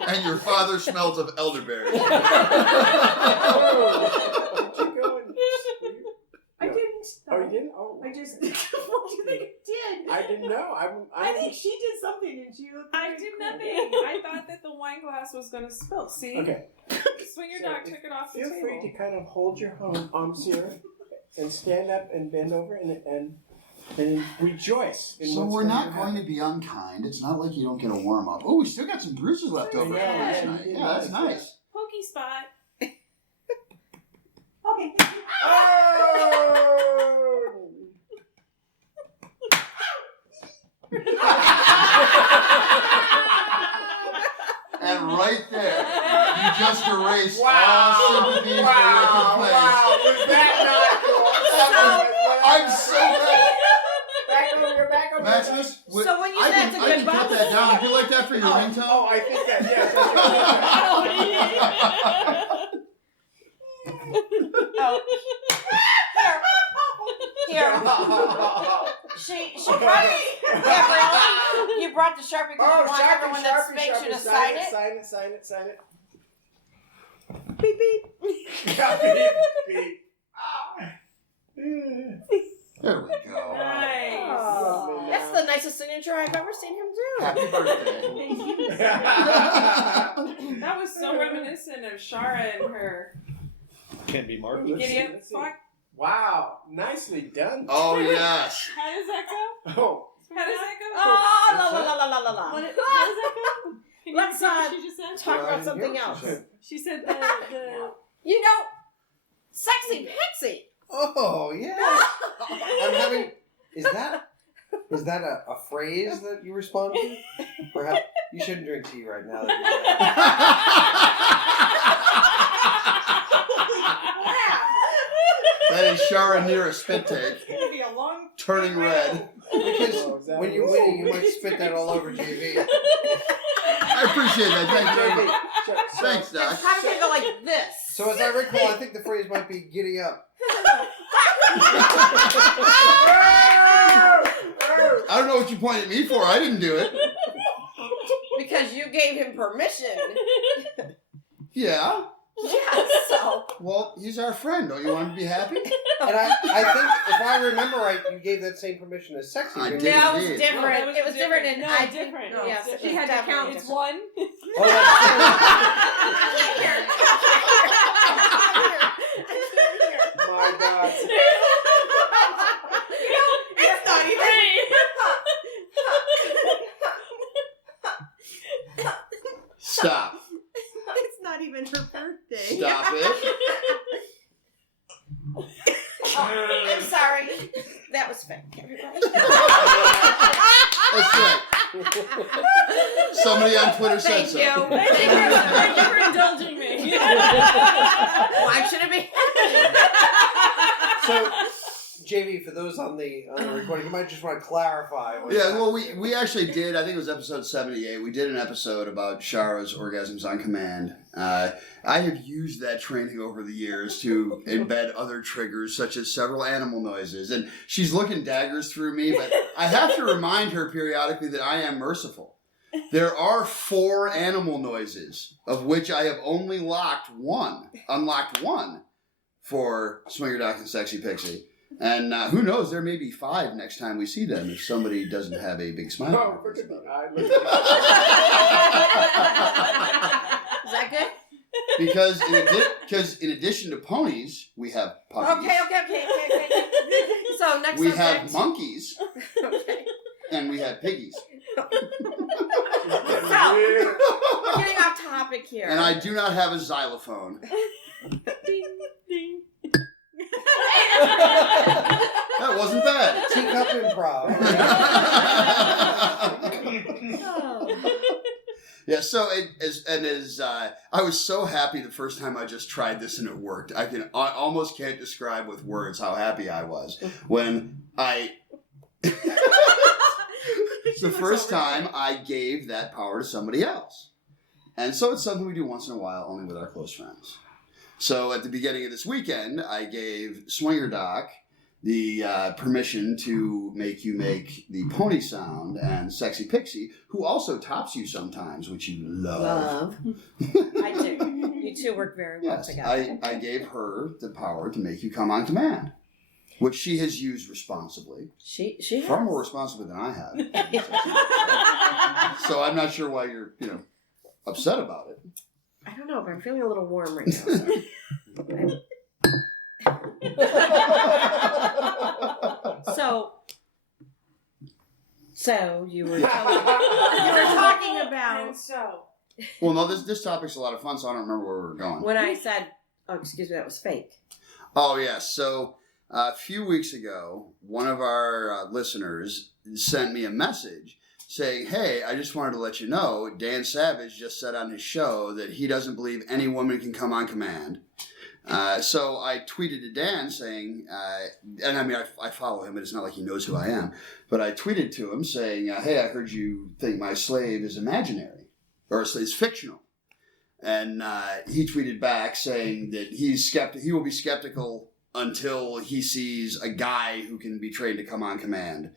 And your father smells of elderberry. I didn't. Oh, you didn't? Oh. I just. What do you think I did? I didn't know. I think she did something and she looked. I did nothing. I thought that the wine glass was going to spill. See? Okay. Swingerdoc took it off the Feel table. free to kind of hold your arms here and stand up and bend over and rejoice. So we're not going to be unkind. It's not like you don't get a warm up. Oh, we still got some bruises left over from last night. Yeah, that's nice. Pokey spot. Okay. And right there, you just erased all sympathy for your complaints. Wow, was that not cool? I'm so glad. You're back over. Maximus, So when you I said can, it's a I good can cut bump. that down. Would you like that for your ringtone? Oh, I think that, yes. Here. She brought it. Gabriella, you brought the Sharpie because you want everyone that spanks you to sign it. Sign it. Beep, beep. There we go. Nice. Oh, that's the nicest signature I've ever seen him do. Happy birthday. That was so reminiscent of Shara and her Can't be marked. giddy up fuck. Wow, nicely done. Oh, yes. How does that go? Oh. How does that go? Oh, la la la la la la. What does that go? Can you Let's repeat what she just said? talk about something else. She said the You know, Sexy Pixie. Oh, yeah. I'm having. Is that a phrase that you respond to? Perhaps you shouldn't drink tea right now. That is Shara near a spit take. It's gonna be a long. Turning red. Because when you're winning, you might spit that all over TV. I appreciate that. Thank you very much. Thanks, Doc. It's kind of gonna go like this. So as I recall, I think the phrase might be "giddy up." I don't know what you pointed at me for. I didn't do it. Because you gave him permission. Yeah. Yeah, so. Well, he's our friend. Don't you want him to be happy? And I think, if I remember right, you gave that same permission as Sexy. I didn't did. you? No, it was indeed. different. No, it was different. And No, I different. No, yes, She had to count. It's one. Oh, that's my God. It's not even. Stop. It's not even her birthday. Stop it. I'm sorry. That was fake, everybody. That's right. Somebody on Twitter said so. Thank you. Thank you for indulging me. Why should it be? So, JV, for those on the recording, you might just want to clarify. Yeah, well, we actually did. I think it was episode 78. We did an episode about Shara's orgasms on command. I have used that training over the years to embed other triggers, such as several animal noises. And she's looking daggers through me, but I have to remind her periodically that I am merciful. There are 4 animal noises, of which I have only unlocked one for Swingerdoc and Sexxypixie. And who knows, there may be 5 next time we see them if somebody doesn't have a big smile. Oh, look at the eye. Is that good? Because in addition to ponies, we have puppies. Okay. So next We subject. have monkeys. Okay. And we have piggies. So, we're getting off topic here. And I do not have a xylophone. Ding, ding. That wasn't bad. Tiki up improv. Yeah, so I was so happy the first time I just tried this and it worked. I almost can't describe with words how happy I was when the first time I gave that power to somebody else. And so it's something we do once in a while, only with our close friends. So at the beginning of this weekend, I gave Swingerdoc the permission to make you make the pony sound, and Sexxypixie, who also tops you sometimes, which you love. I do. You two work very well together. I gave her the power to make you come on command, which she has used responsibly. She far has. more responsibly than I have. So I'm not sure why you're upset about it. I don't know, but I'm feeling a little warm right now. So you were talking about. Well, no, this topic's a lot of fun, so I don't remember where we were going. When I said, excuse me, that was fake. Oh, yes. Yeah. So a few weeks ago, one of our listeners sent me a message saying, hey, I just wanted to let you know, Dan Savage just said on his show that he doesn't believe any woman can come on command. So I tweeted to Dan saying, and I mean, I follow him, but it's not like he knows who I am, but I tweeted to him saying, hey, I heard you think my slave is imaginary, or is fictional. And he tweeted back saying that he will be skeptical until he sees a guy who can be trained to come on command,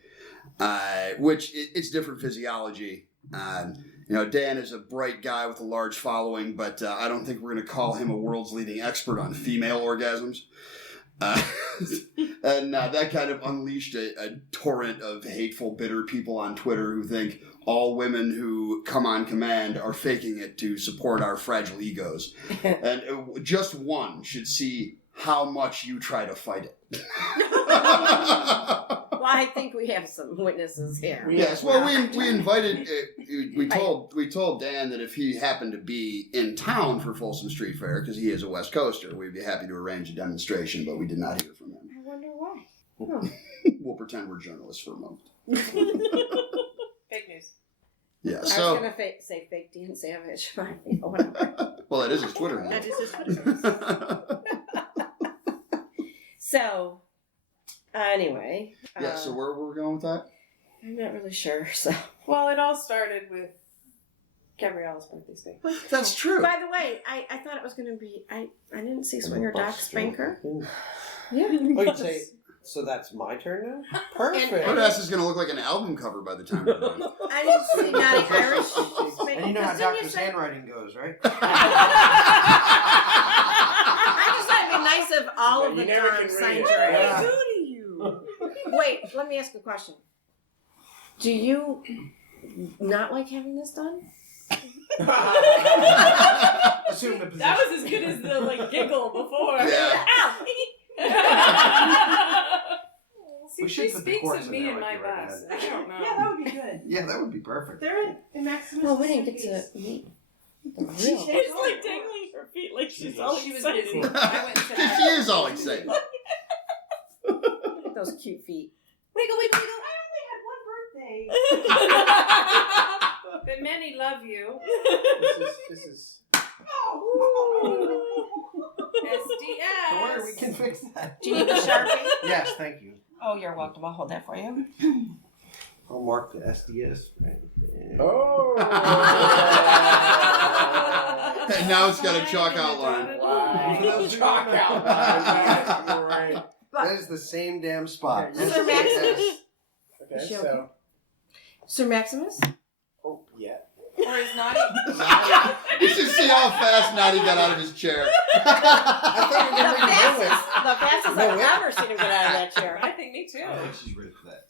which it's different physiology. Dan is a bright guy with a large following, but I don't think we're going to call him a world's leading expert on female orgasms. And that kind of unleashed a torrent of hateful, bitter people on Twitter who think all women who come on command are faking it to support our fragile egos. And just one should see how much you try to fight it. Well, I think we have some witnesses here. Yes, well, we invited, we told Dan that if he happened to be in town for Folsom Street Fair, because he is a West Coaster, we'd be happy to arrange a demonstration, but we did not hear from him. I wonder why. Oh. We'll pretend we're journalists for a moment. Fake news. Yeah, I was going to say fake Dan Savage, but whatever. Well, that is his Twitter handle. That is his Twitter handle. So, anyway. Yeah, so where were we going with that? I'm not really sure, so. Well, it all started with Gabriella's birthday spank. That's true. By the way, I thought it was going to be, I didn't see Swingerdoc Spanker. Yeah. Oh, you'd say, so that's my turn now? Perfect. Her ass is going to look like an album cover by the time we're done. I didn't see Knotty Irish Pet. And you know how Doctor's handwriting goes, right? I just thought it'd be nice if all of the Dom signed your ass. What do you? Wait, let me ask a question. Do you not like having this done? Assume the position. That was as good as the giggle before. Yeah. See, she speaks of me in my bus. I don't know. Yeah, that would be good. Yeah, that would be perfect. They're in Maximus. Well, we didn't get to meet the real. She's dangling her feet like she's all excited. She is all excited. Those cute feet. Wiggle, wiggle, wiggle. I only had one birthday. But many love you. This is. SDS. Don't worry, we can fix that. Do you need the Sharpie? Yes, thank you. Oh, you're welcome. I'll hold that for you. I'll mark the SDS right there. Oh! And now it's got a chalk outline. Wow. Chalk outline. Right. That is the same damn spot. Sir Maximus. Okay, Is she so. okay? Sir Maximus? Oh, yeah. Or is Knotty? You should see how fast Knotty got out of his chair. The fastest I've ever seen him get out of that chair. I think me too. I think she's ready for that.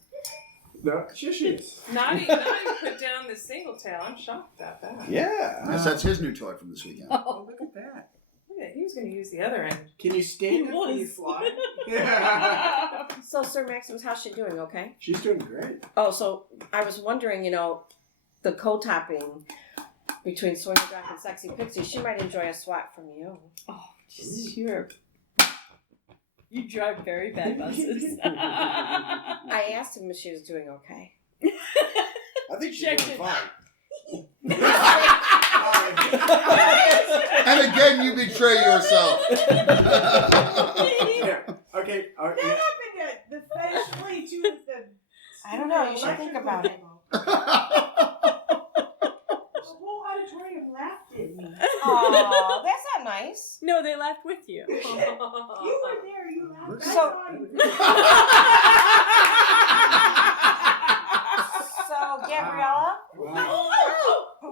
No, she is. Knotty put down the single tail. I'm shocked about that. Yeah. Yes, that's his new toy from this weekend. Oh, look at that. Yeah, he was going to use the other end. Can you stand He up when you was. fly? So, Sir Maximus, how's she doing? Okay. She's doing great. Oh, so I was wondering, the co-topping between Swingerdoc and Sexxypixie, she might enjoy a swat from you. Oh, you drive very bad buses. I asked him if she was doing okay. I think she's doing fine. And again, you betray yourself. Okay. That happened at the fetish play too with the... I don't know. You should think about it. The whole auditorium laughed at me. Oh, that's not nice. No, they laughed with you. You were there. You laughed. So, Gabriella,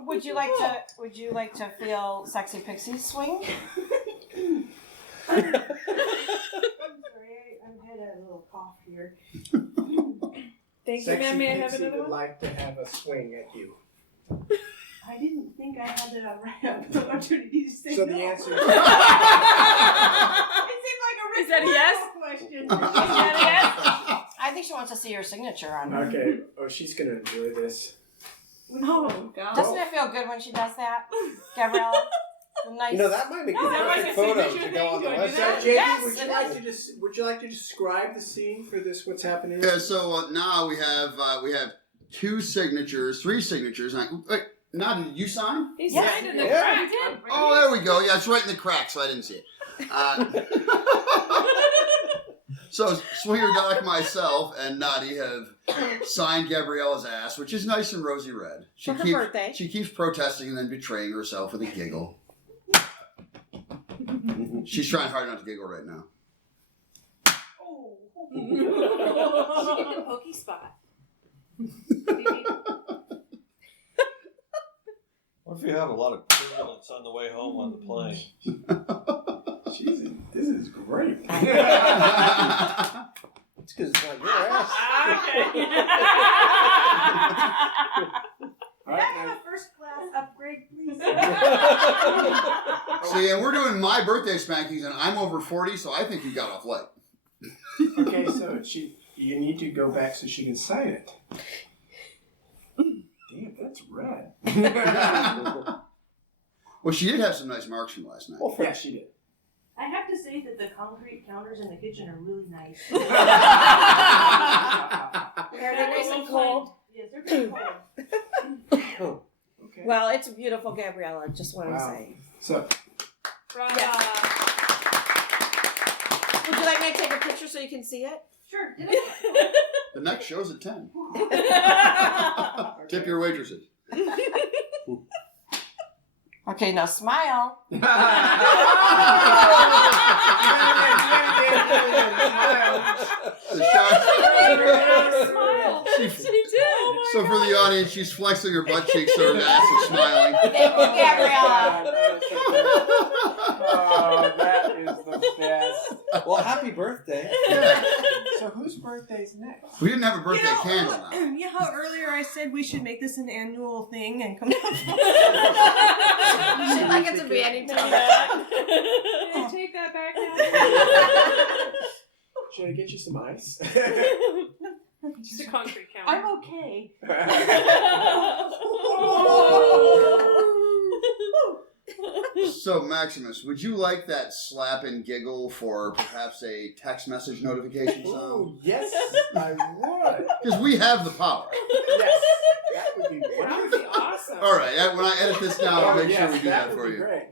would you like to feel Sexxypixie swing? I'm sorry. I had a little cough here. Thank you, ma'am. May I have Sexxypixie another would one? like to have a swing at you. I didn't think I had the opportunity to say So no. the answer is... It seemed like a Is that a yes? question. Is that a yes? I think she wants to see your signature on her. Okay. Oh, she's going to enjoy this. Oh, God. Doesn't it feel good when she does that, Gabriella? The nice. You know, that might make a Is that like perfect a photo signature to go on the thing? Do I do website. that? JP, Yes, would you like to describe the scene for this? What's happening? Yeah, so now we have 3 signatures. Wait, now did you sign? He Yes. signed in the Yeah. crack. Oh, there we go. Yeah, it's right in the crack, so I didn't see it. So Swingerdoc, myself, and Knotty have signed Gabriella's ass, which is nice and rosy red. For her birthday. She keeps protesting and then betraying herself with a giggle. She's trying hard not to giggle right now. Oh. She get the pokey spot. What if you have a lot of turbulence on the way home on the plane? Jesus, this is great. It's because it's not your ass. Can I have a first class upgrade, please? See, and we're doing my birthday spankings, and I'm over 40, so I think you got off light. Okay, so you need to go back so she can sign it. Damn, that's red. Well, she did have some nice marks from last night. Well, yeah, she did. I have to say that the concrete counters in the kitchen are really nice. Are they nice and cold? Yes, they're pretty cold. Okay. Well, it's beautiful, Gabriella. Just want to Wow. say. So, Yes. Would you like me to take a picture so you can see it? Sure. Did The next show's at 10. Tip your waitresses. Okay, now smile. So for the audience, she's flexing her butt cheeks so her ass is smiling. Thank you, Gabriella. Oh, that is the best. Well, happy birthday. So whose birthday's next? We didn't have a birthday candle now. You know how earlier I said we should make this an annual thing and come up She'd like it to be anytime. Take that back now. Should I get you some ice? Just a concrete counter. I'm okay. So, Maximus, would you like that slap and giggle for perhaps a text message notification sound? Oh, yes, I would. Because we have the power. Yes, that would be That would wonderful. be awesome. All right, when I edit this down, I'll make sure we do that would for be you. Great.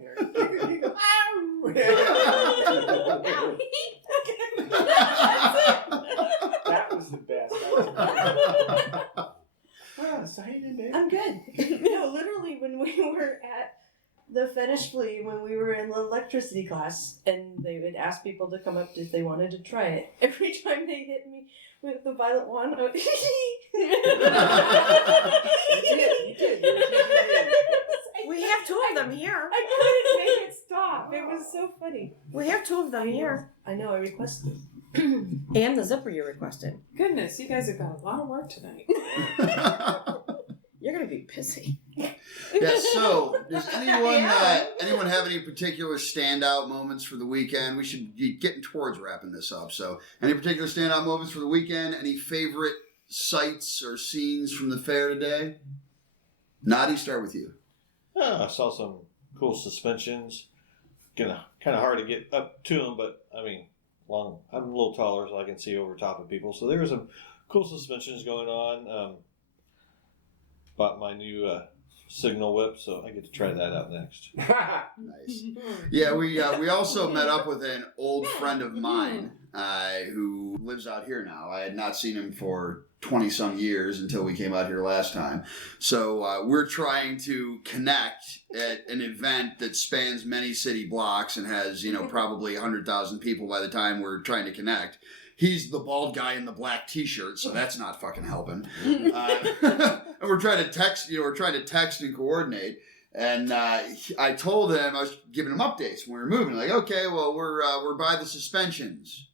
That was the best. So how you doing, babe? I'm good. No, literally, when we were at the fetish flea, when we were in the electricity class, and they would ask people to come up if they wanted to try it. Every time they hit me with the violet wand, I would You did. We have 2 of them here. I couldn't make it stop. It was so funny. We have 2 of them here. I know, I requested. And the zipper you requested. Goodness, you guys have got a lot of work tonight. You're going to be busy. Yeah, so does anyone have any particular standout moments for the weekend? We should be getting towards wrapping this up. So any particular standout moments for the weekend? Any favorite sights or scenes from the fair today? Knotty, start with you. I saw some cool suspensions. Kind of hard to get up to them, but I mean, I'm a little taller, so I can see over top of people. So there were some cool suspensions going on. Bought my new signal whip, so I get to try that out next. Nice. Yeah, we also met up with an old friend of mine who lives out here now. I had not seen him for 20-some years until we came out here last time. So we're trying to connect at an event that spans many city blocks and has, probably 100,000 people by the time we're trying to connect. He's the bald guy in the black T-shirt, so that's not fucking helping. And we're trying to text, and coordinate. And I told him, I was giving him updates when we were moving. Like, okay, well, we're by the suspensions.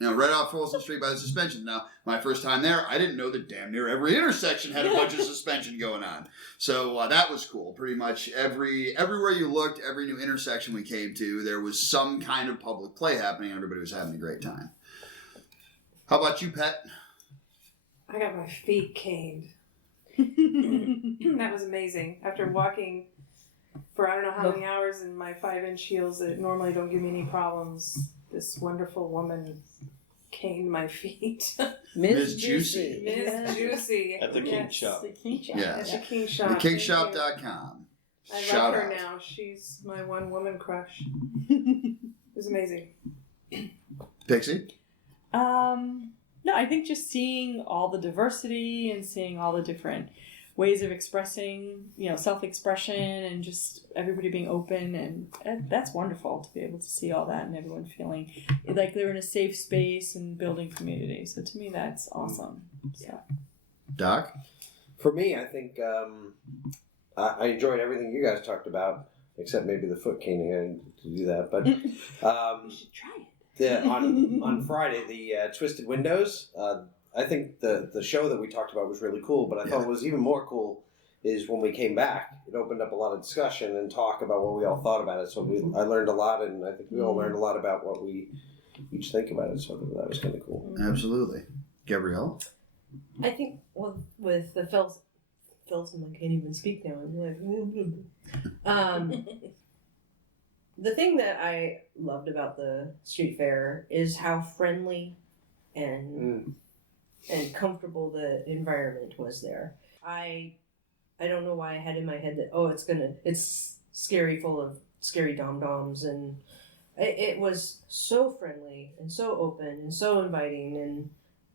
Right off Folsom Street by the suspension. Now, my first time there, I didn't know that damn near every intersection had a bunch of suspension going on. So that was cool. Pretty much everywhere you looked, every new intersection we came to, there was some kind of public play happening, and everybody was having a great time. How about you, Pet? I got my feet caned. That was amazing. After walking for I don't know how many hours in my 5-inch heels that normally don't give me any problems, this wonderful woman caned my feet. Ms. Juicy. Ms. Juicy. At the Kink Shop. The Kink Shop. Yes. At the Kink Shop. TheKinkShop.com. I love her now. She's my one woman crush. It was amazing. Pixie? No, I think just seeing all the diversity and seeing all the different ways of expressing, self-expression and just everybody being open, and that's wonderful to be able to see all that and everyone feeling like they're in a safe space and building community. So to me, that's awesome. So. Doc? For me, I think I enjoyed everything you guys talked about, except maybe the foot caning. I didn't do that, but You should try it. on Friday, the Twisted Windows. I think the show that we talked about was really cool, but I thought what was even more cool is when we came back, it opened up a lot of discussion and talk about what we all thought about it. So I learned a lot, and I think we all learned a lot about what we each think about it. So that was kind of cool. Absolutely. Gabrielle? I think with the Folsom, I can't even speak now. I'm like, the thing that I loved about the street fair is how friendly and comfortable the environment was there. I don't know why I had in my head that it's scary, full of scary dom-doms, and it was so friendly and so open and so inviting. And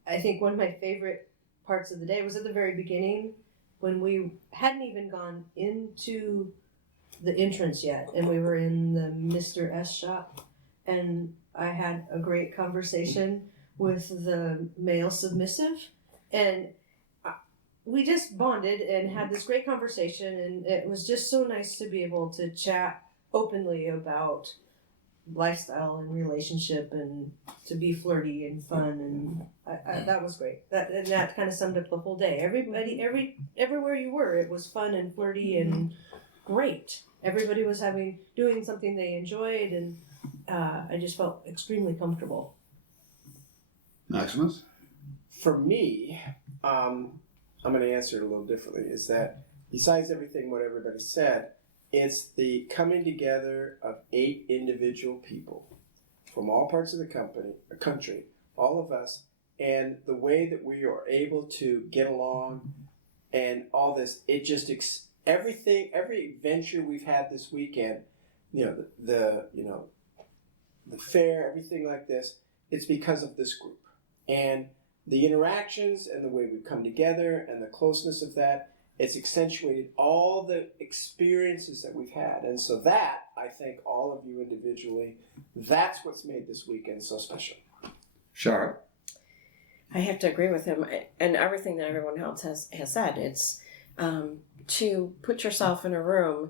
I think one of my favorite parts of the day was at the very beginning when we hadn't even gone into the entrance yet, and we were in the Mr. S shop, and I had a great conversation with the male submissive, and we just bonded and had this great conversation, and it was just so nice to be able to chat openly about lifestyle and relationship and to be flirty and fun, and that was great. That kind of summed up the whole day. Everywhere you were, it was fun and flirty and great. Everybody was doing something they enjoyed, and I just felt extremely comfortable. Maximus? For me, I'm going to answer it a little differently, is that besides everything what everybody said, it's the coming together of 8 individual people from all parts of the country, all of us, and the way that we are able to get along and all this, it just everything, every adventure we've had this weekend, the fair, everything like this, it's because of this group. And the interactions and the way we've come together and the closeness of that, it's accentuated all the experiences that we've had. And so that, I think all of you individually, that's what's made this weekend so special. Shara? I have to agree with him and everything that everyone else has said. It's to put yourself in a room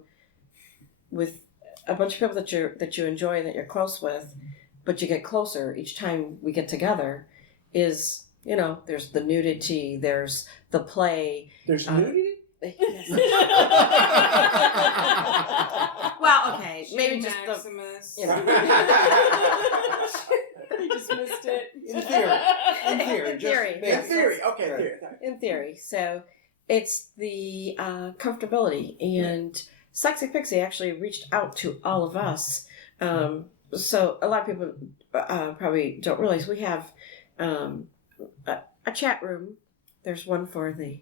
with a bunch of people that you enjoy, that you're close with, but you get closer each time we get together, is, there's the nudity, there's the play. There's nudity? Yes. Well, okay, maybe just Maximus. the, You just missed it. In theory. In theory. So it's the comfortability, and Sexxypixie actually reached out to all of us. So a lot of people probably don't realize we have a chat room. There's one for the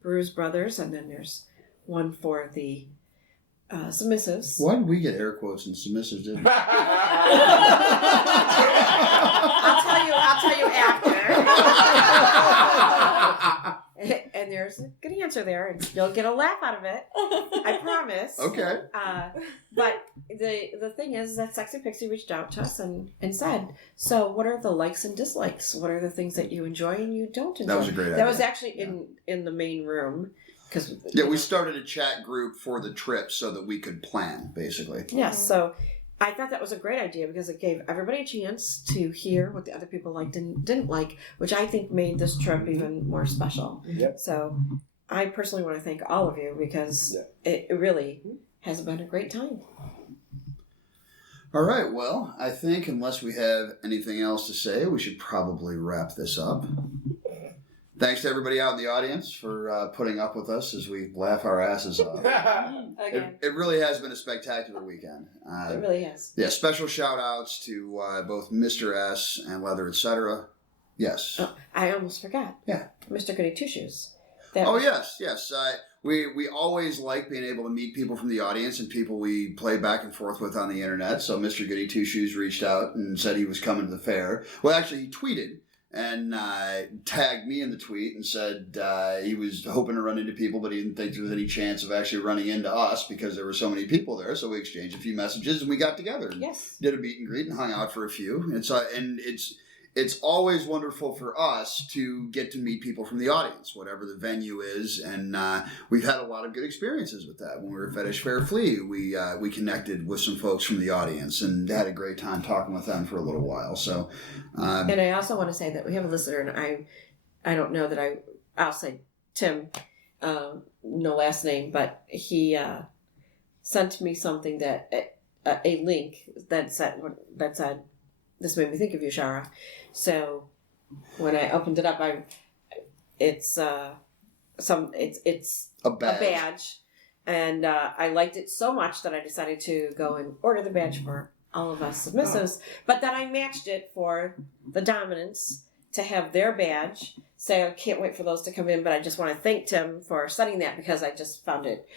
Bruise Brothers, and then there's one for the submissives. Why did we get air quotes and submissives didn't we? I'll tell you after. And there's a good answer there, and you'll get a laugh out of it. I promise. Okay. But the thing is that Sexxypixie reached out to us and said, so what are the likes and dislikes? What are the things that you enjoy and you don't enjoy? That was a great idea. That was actually in the main room. We started a chat group for the trip so that we could plan, basically. Yes, so I thought that was a great idea because it gave everybody a chance to hear what the other people liked and didn't like, which I think made this trip even more special. Yep. So I personally want to thank all of you because it really has been a great time. All right, well, I think unless we have anything else to say, we should probably wrap this up. Thanks to everybody out in the audience for putting up with us as we laugh our asses off. It really has been a spectacular weekend. It really has. Yeah, special shout outs to both Mr. S and Leather, etc. Yes. Oh, I almost forgot. Yeah. Mr. Goody Two Shoes. Yes. We always like being able to meet people from the audience and people we play back and forth with on the internet. So Mr. Goody Two Shoes reached out and said he was coming to the fair. Well, actually, he tweeted and tagged me in the tweet and said he was hoping to run into people, but he didn't think there was any chance of actually running into us because there were so many people there. So we exchanged a few messages and we got together. And did a meet and greet and hung out for a few. And it's always wonderful for us to get to meet people from the audience, whatever the venue is. And we've had a lot of good experiences with that. When we were at Fetish Fair Flea, we connected with some folks from the audience and had a great time talking with them for a little while. So, and I also want to say that we have a listener, and I don't know that I'll say Tim, no last name, but he sent me something that a link that said this made me think of you, Shara. So when I opened it up, it's a badge, and I liked it so much that I decided to go and order the badge for all of us submissives. But then I matched it for the dominants to have their badge. So I can't wait for those to come in. But I just want to thank Tim for sending that because I just found it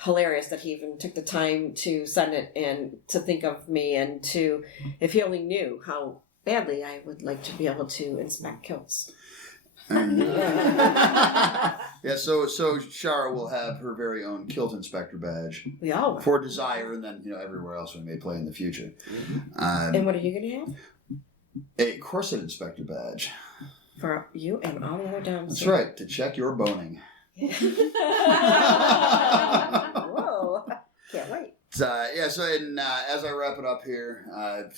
hilarious that he even took the time to send it and to think of me and to, if he only knew how badly I would like to be able to inspect kilts. So Shara will have her very own kilt inspector badge. We all will. For Desire, and then everywhere else we may play in the future. And what are you going to have? A corset inspector badge. For you and all the other doms. That's right, to check your boning. Whoa! Can't wait. So as I wrap it up here,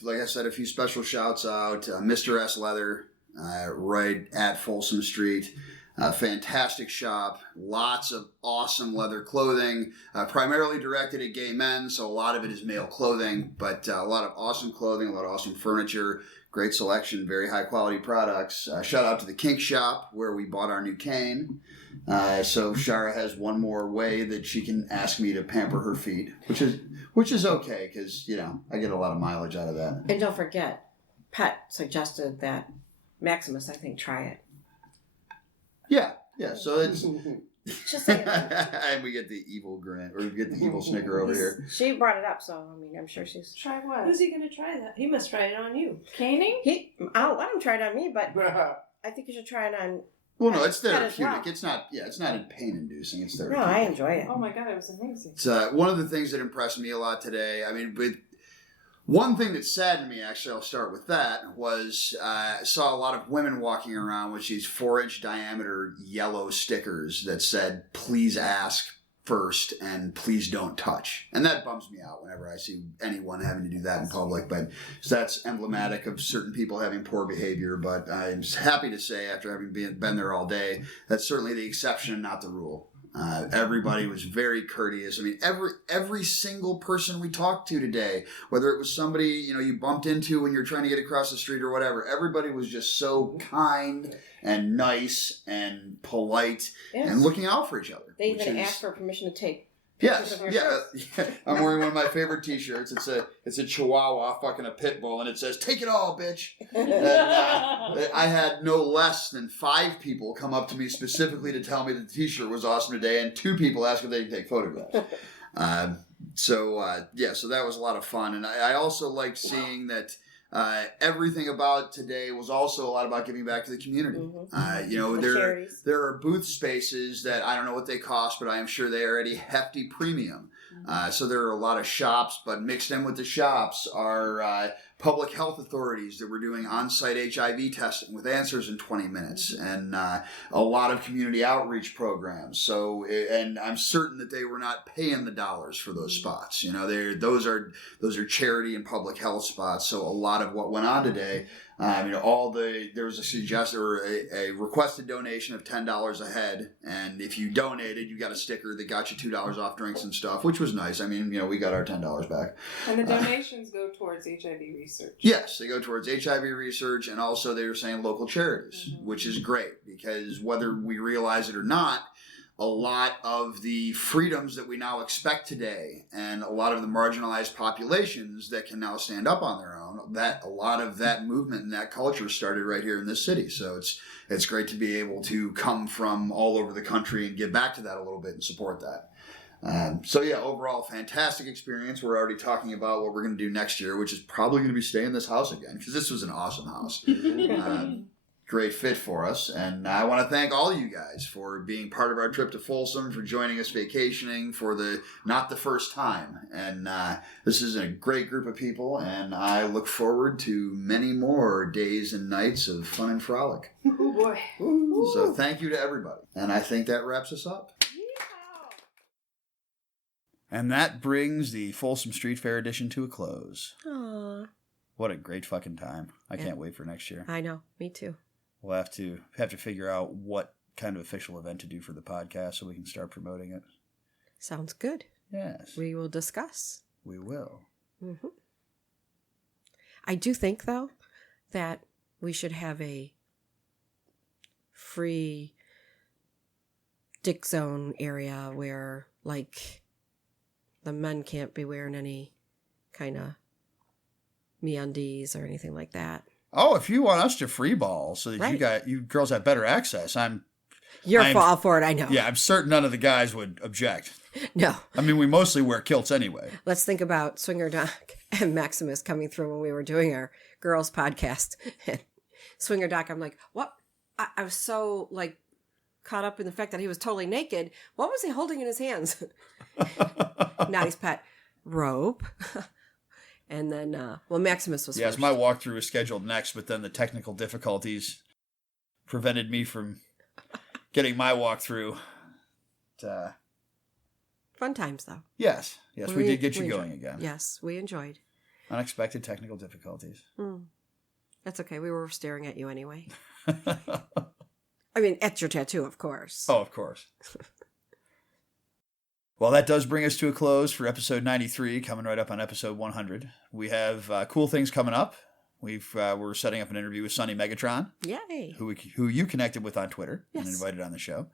like I said, a few special shouts out. Mr. S Leather, right at Folsom Street. Fantastic shop. Lots of awesome leather clothing, primarily directed at gay men, so a lot of it is male clothing, but a lot of awesome clothing, a lot of awesome furniture, great selection, very high quality products. Shout out to the Kink Shop, where we bought our new cane. So Shara has one more way that she can ask me to pamper her feet, which is okay because I get a lot of mileage out of that. And don't forget, Pet suggested that Maximus, I think, try it. Yeah. So it's just saying. And we get the evil grin, or we get the evil snicker over here. She brought it up, so I'm sure she's try what? Who's he going to try that? He must try it on you. Caning? I'll let him try it on me, but I think you should try it on. Well, no, it's therapeutic. Well. It's not pain-inducing. It's therapeutic. No, I enjoy it. Oh my God, it was amazing. It's one of the things that impressed me a lot today. I mean, one thing that saddened me, actually, I'll start with that, was I saw a lot of women walking around with these 4-inch diameter yellow stickers that said, "Please ask first and please don't touch." And that bums me out whenever I see anyone having to do that in public, but that's emblematic of certain people having poor behavior. But I'm happy to say, after having been there all day, that's certainly the exception and not the rule. Everybody was very courteous. I mean, every single person we talked to today, whether it was somebody you bumped into when you're trying to get across the street or whatever, everybody was just so kind and nice and polite and looking out for each other. They even asked for permission to take Yes, yeah. I'm wearing one of my favorite T-shirts. It's a Chihuahua fucking a pit bull, and it says "Take it all, bitch." And, I had no less than 5 people come up to me specifically to tell me that the T-shirt was awesome today, and 2 people asked if they could take photographs. So that was a lot of fun, and I also liked seeing that. Everything about today was also a lot about giving back to the community. There are booth spaces that I don't know what they cost, but I am sure they are at a hefty premium. So there are a lot of shops, but mixed in with the shops are public health authorities that were doing on-site HIV testing with answers in 20 minutes, and a lot of community outreach programs. So, and I'm certain that they were not paying the dollars for those spots. Those are charity and public health spots. So a lot of what went on today, there was a requested donation of $10 a head, and if you donated, you got a sticker that got you $2 off drinks and stuff, which was nice. I mean, we got our $10 back. And the donations go towards HIV research. Yes, they go towards HIV research, and also they were saying local charities, which is great, because whether we realize it or not, a lot of the freedoms that we now expect today, and a lot of the marginalized populations that can now stand up on their own, that a lot of that movement and that culture started right here in this city. So it's great to be able to come from all over the country and give back to that a little bit and support that. Overall, fantastic experience. We're already talking about what we're going to do next year, which is probably going to be stay in this house again, because this was an awesome house. Great fit for us. And I want to thank all of you guys for being part of our trip to Folsom, for joining us vacationing for not the first time. And this is a great group of people, and I look forward to many more days and nights of fun and frolic. Oh boy. So thank you to everybody. And I think that wraps us up. And that brings the Folsom Street Fair edition to a close. Aww. What a great fucking time. I can't wait for next year. I know. Me too. We'll have to figure out what kind of official event to do for the podcast so we can start promoting it. Sounds good. Yes. We will discuss. We will. Mm-hmm. I do think, though, that we should have a free dick zone area where, like, the men can't be wearing any kind of MeUndies or anything like that. Oh, if you want us to free ball so that you girls have better access, You're all for it, I know. Yeah, I'm certain none of the guys would object. No. I mean, we mostly wear kilts anyway. Let's think about Swingerdoc and Maximus coming through when we were doing our girls podcast. And Swingerdoc, I'm like, what? I was so, like, caught up in the fact that he was totally naked. What was he holding in his hands? Knotty's Pet. Rope. And then, Maximus was Yes, first. my walkthrough was scheduled next, but then the technical difficulties prevented me from getting my walkthrough. Fun times, though. Yes, we did get you going again. Yes, we enjoyed. Unexpected technical difficulties. That's okay. We were staring at you anyway. I mean, at your tattoo, of course. Oh, of course. Well, that does bring us to a close for episode 93, coming right up on episode 100. We have cool things coming up. We're setting up an interview with Sonny Megatron. Yay! Who you connected with on Twitter and invited on the show.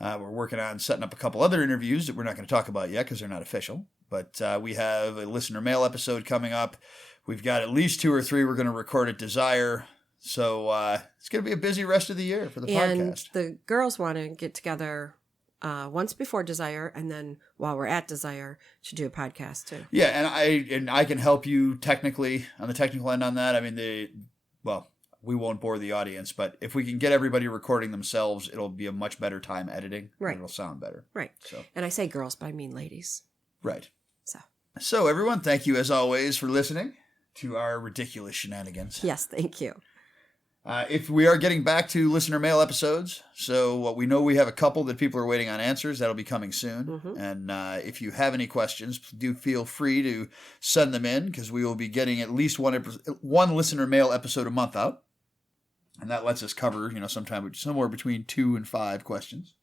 Mm-hmm. We're working on setting up a couple other interviews that we're not going to talk about yet because they're not official. But we have a listener mail episode coming up. We've got at least 2 or 3 we're going to record at Desire. So it's going to be a busy rest of the year for the podcast. And the girls want to get together once before Desire, and then while we're at Desire, to do a podcast too. Yeah, and I can help you technically on the technical end on that. I mean, we won't bore the audience, but if we can get everybody recording themselves, it'll be a much better time editing. Right. It'll sound better. Right. So. And I say girls, but I mean ladies. Right. So everyone, thank you as always for listening to our ridiculous shenanigans. Yes, thank you. If we are getting back to listener mail episodes, so we know we have a couple that people are waiting on answers. That'll be coming soon. Mm-hmm. And if you have any questions, do feel free to send them in, because we will be getting at least one listener mail episode a month out. And that lets us cover, somewhere between 2 and 5 questions.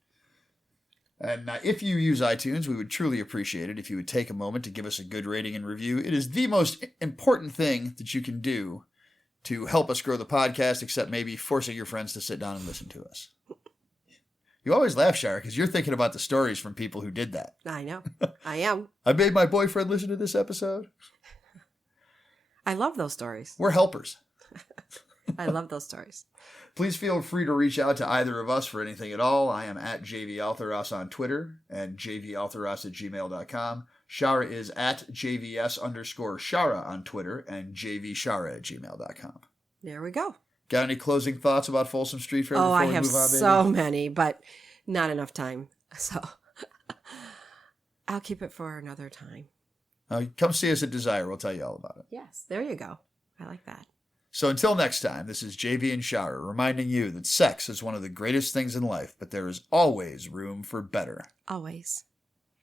And if you use iTunes, we would truly appreciate it if you would take a moment to give us a good rating and review. It is the most important thing that you can do to help us grow the podcast, except maybe forcing your friends to sit down and listen to us. You always laugh, Shara, because you're thinking about the stories from people who did that. I know. I am. I made my boyfriend listen to this episode. I love those stories. We're helpers. I love those stories. Please feel free to reach out to either of us for anything at all. I am at JVAltheros on Twitter and jvaltheros@gmail.com. Shara is at JVS_Shara on Twitter and jvshara@gmail.com. There we go. Got any closing thoughts about Folsom Street Fair? Oh, I before we have move on, baby? so many, but not enough time. So I'll keep it for another time. Come see us at Desire. We'll tell you all about it. Yes, there you go. I like that. So until next time, this is JV and Shara reminding you that sex is one of the greatest things in life, but there is always room for better. Always.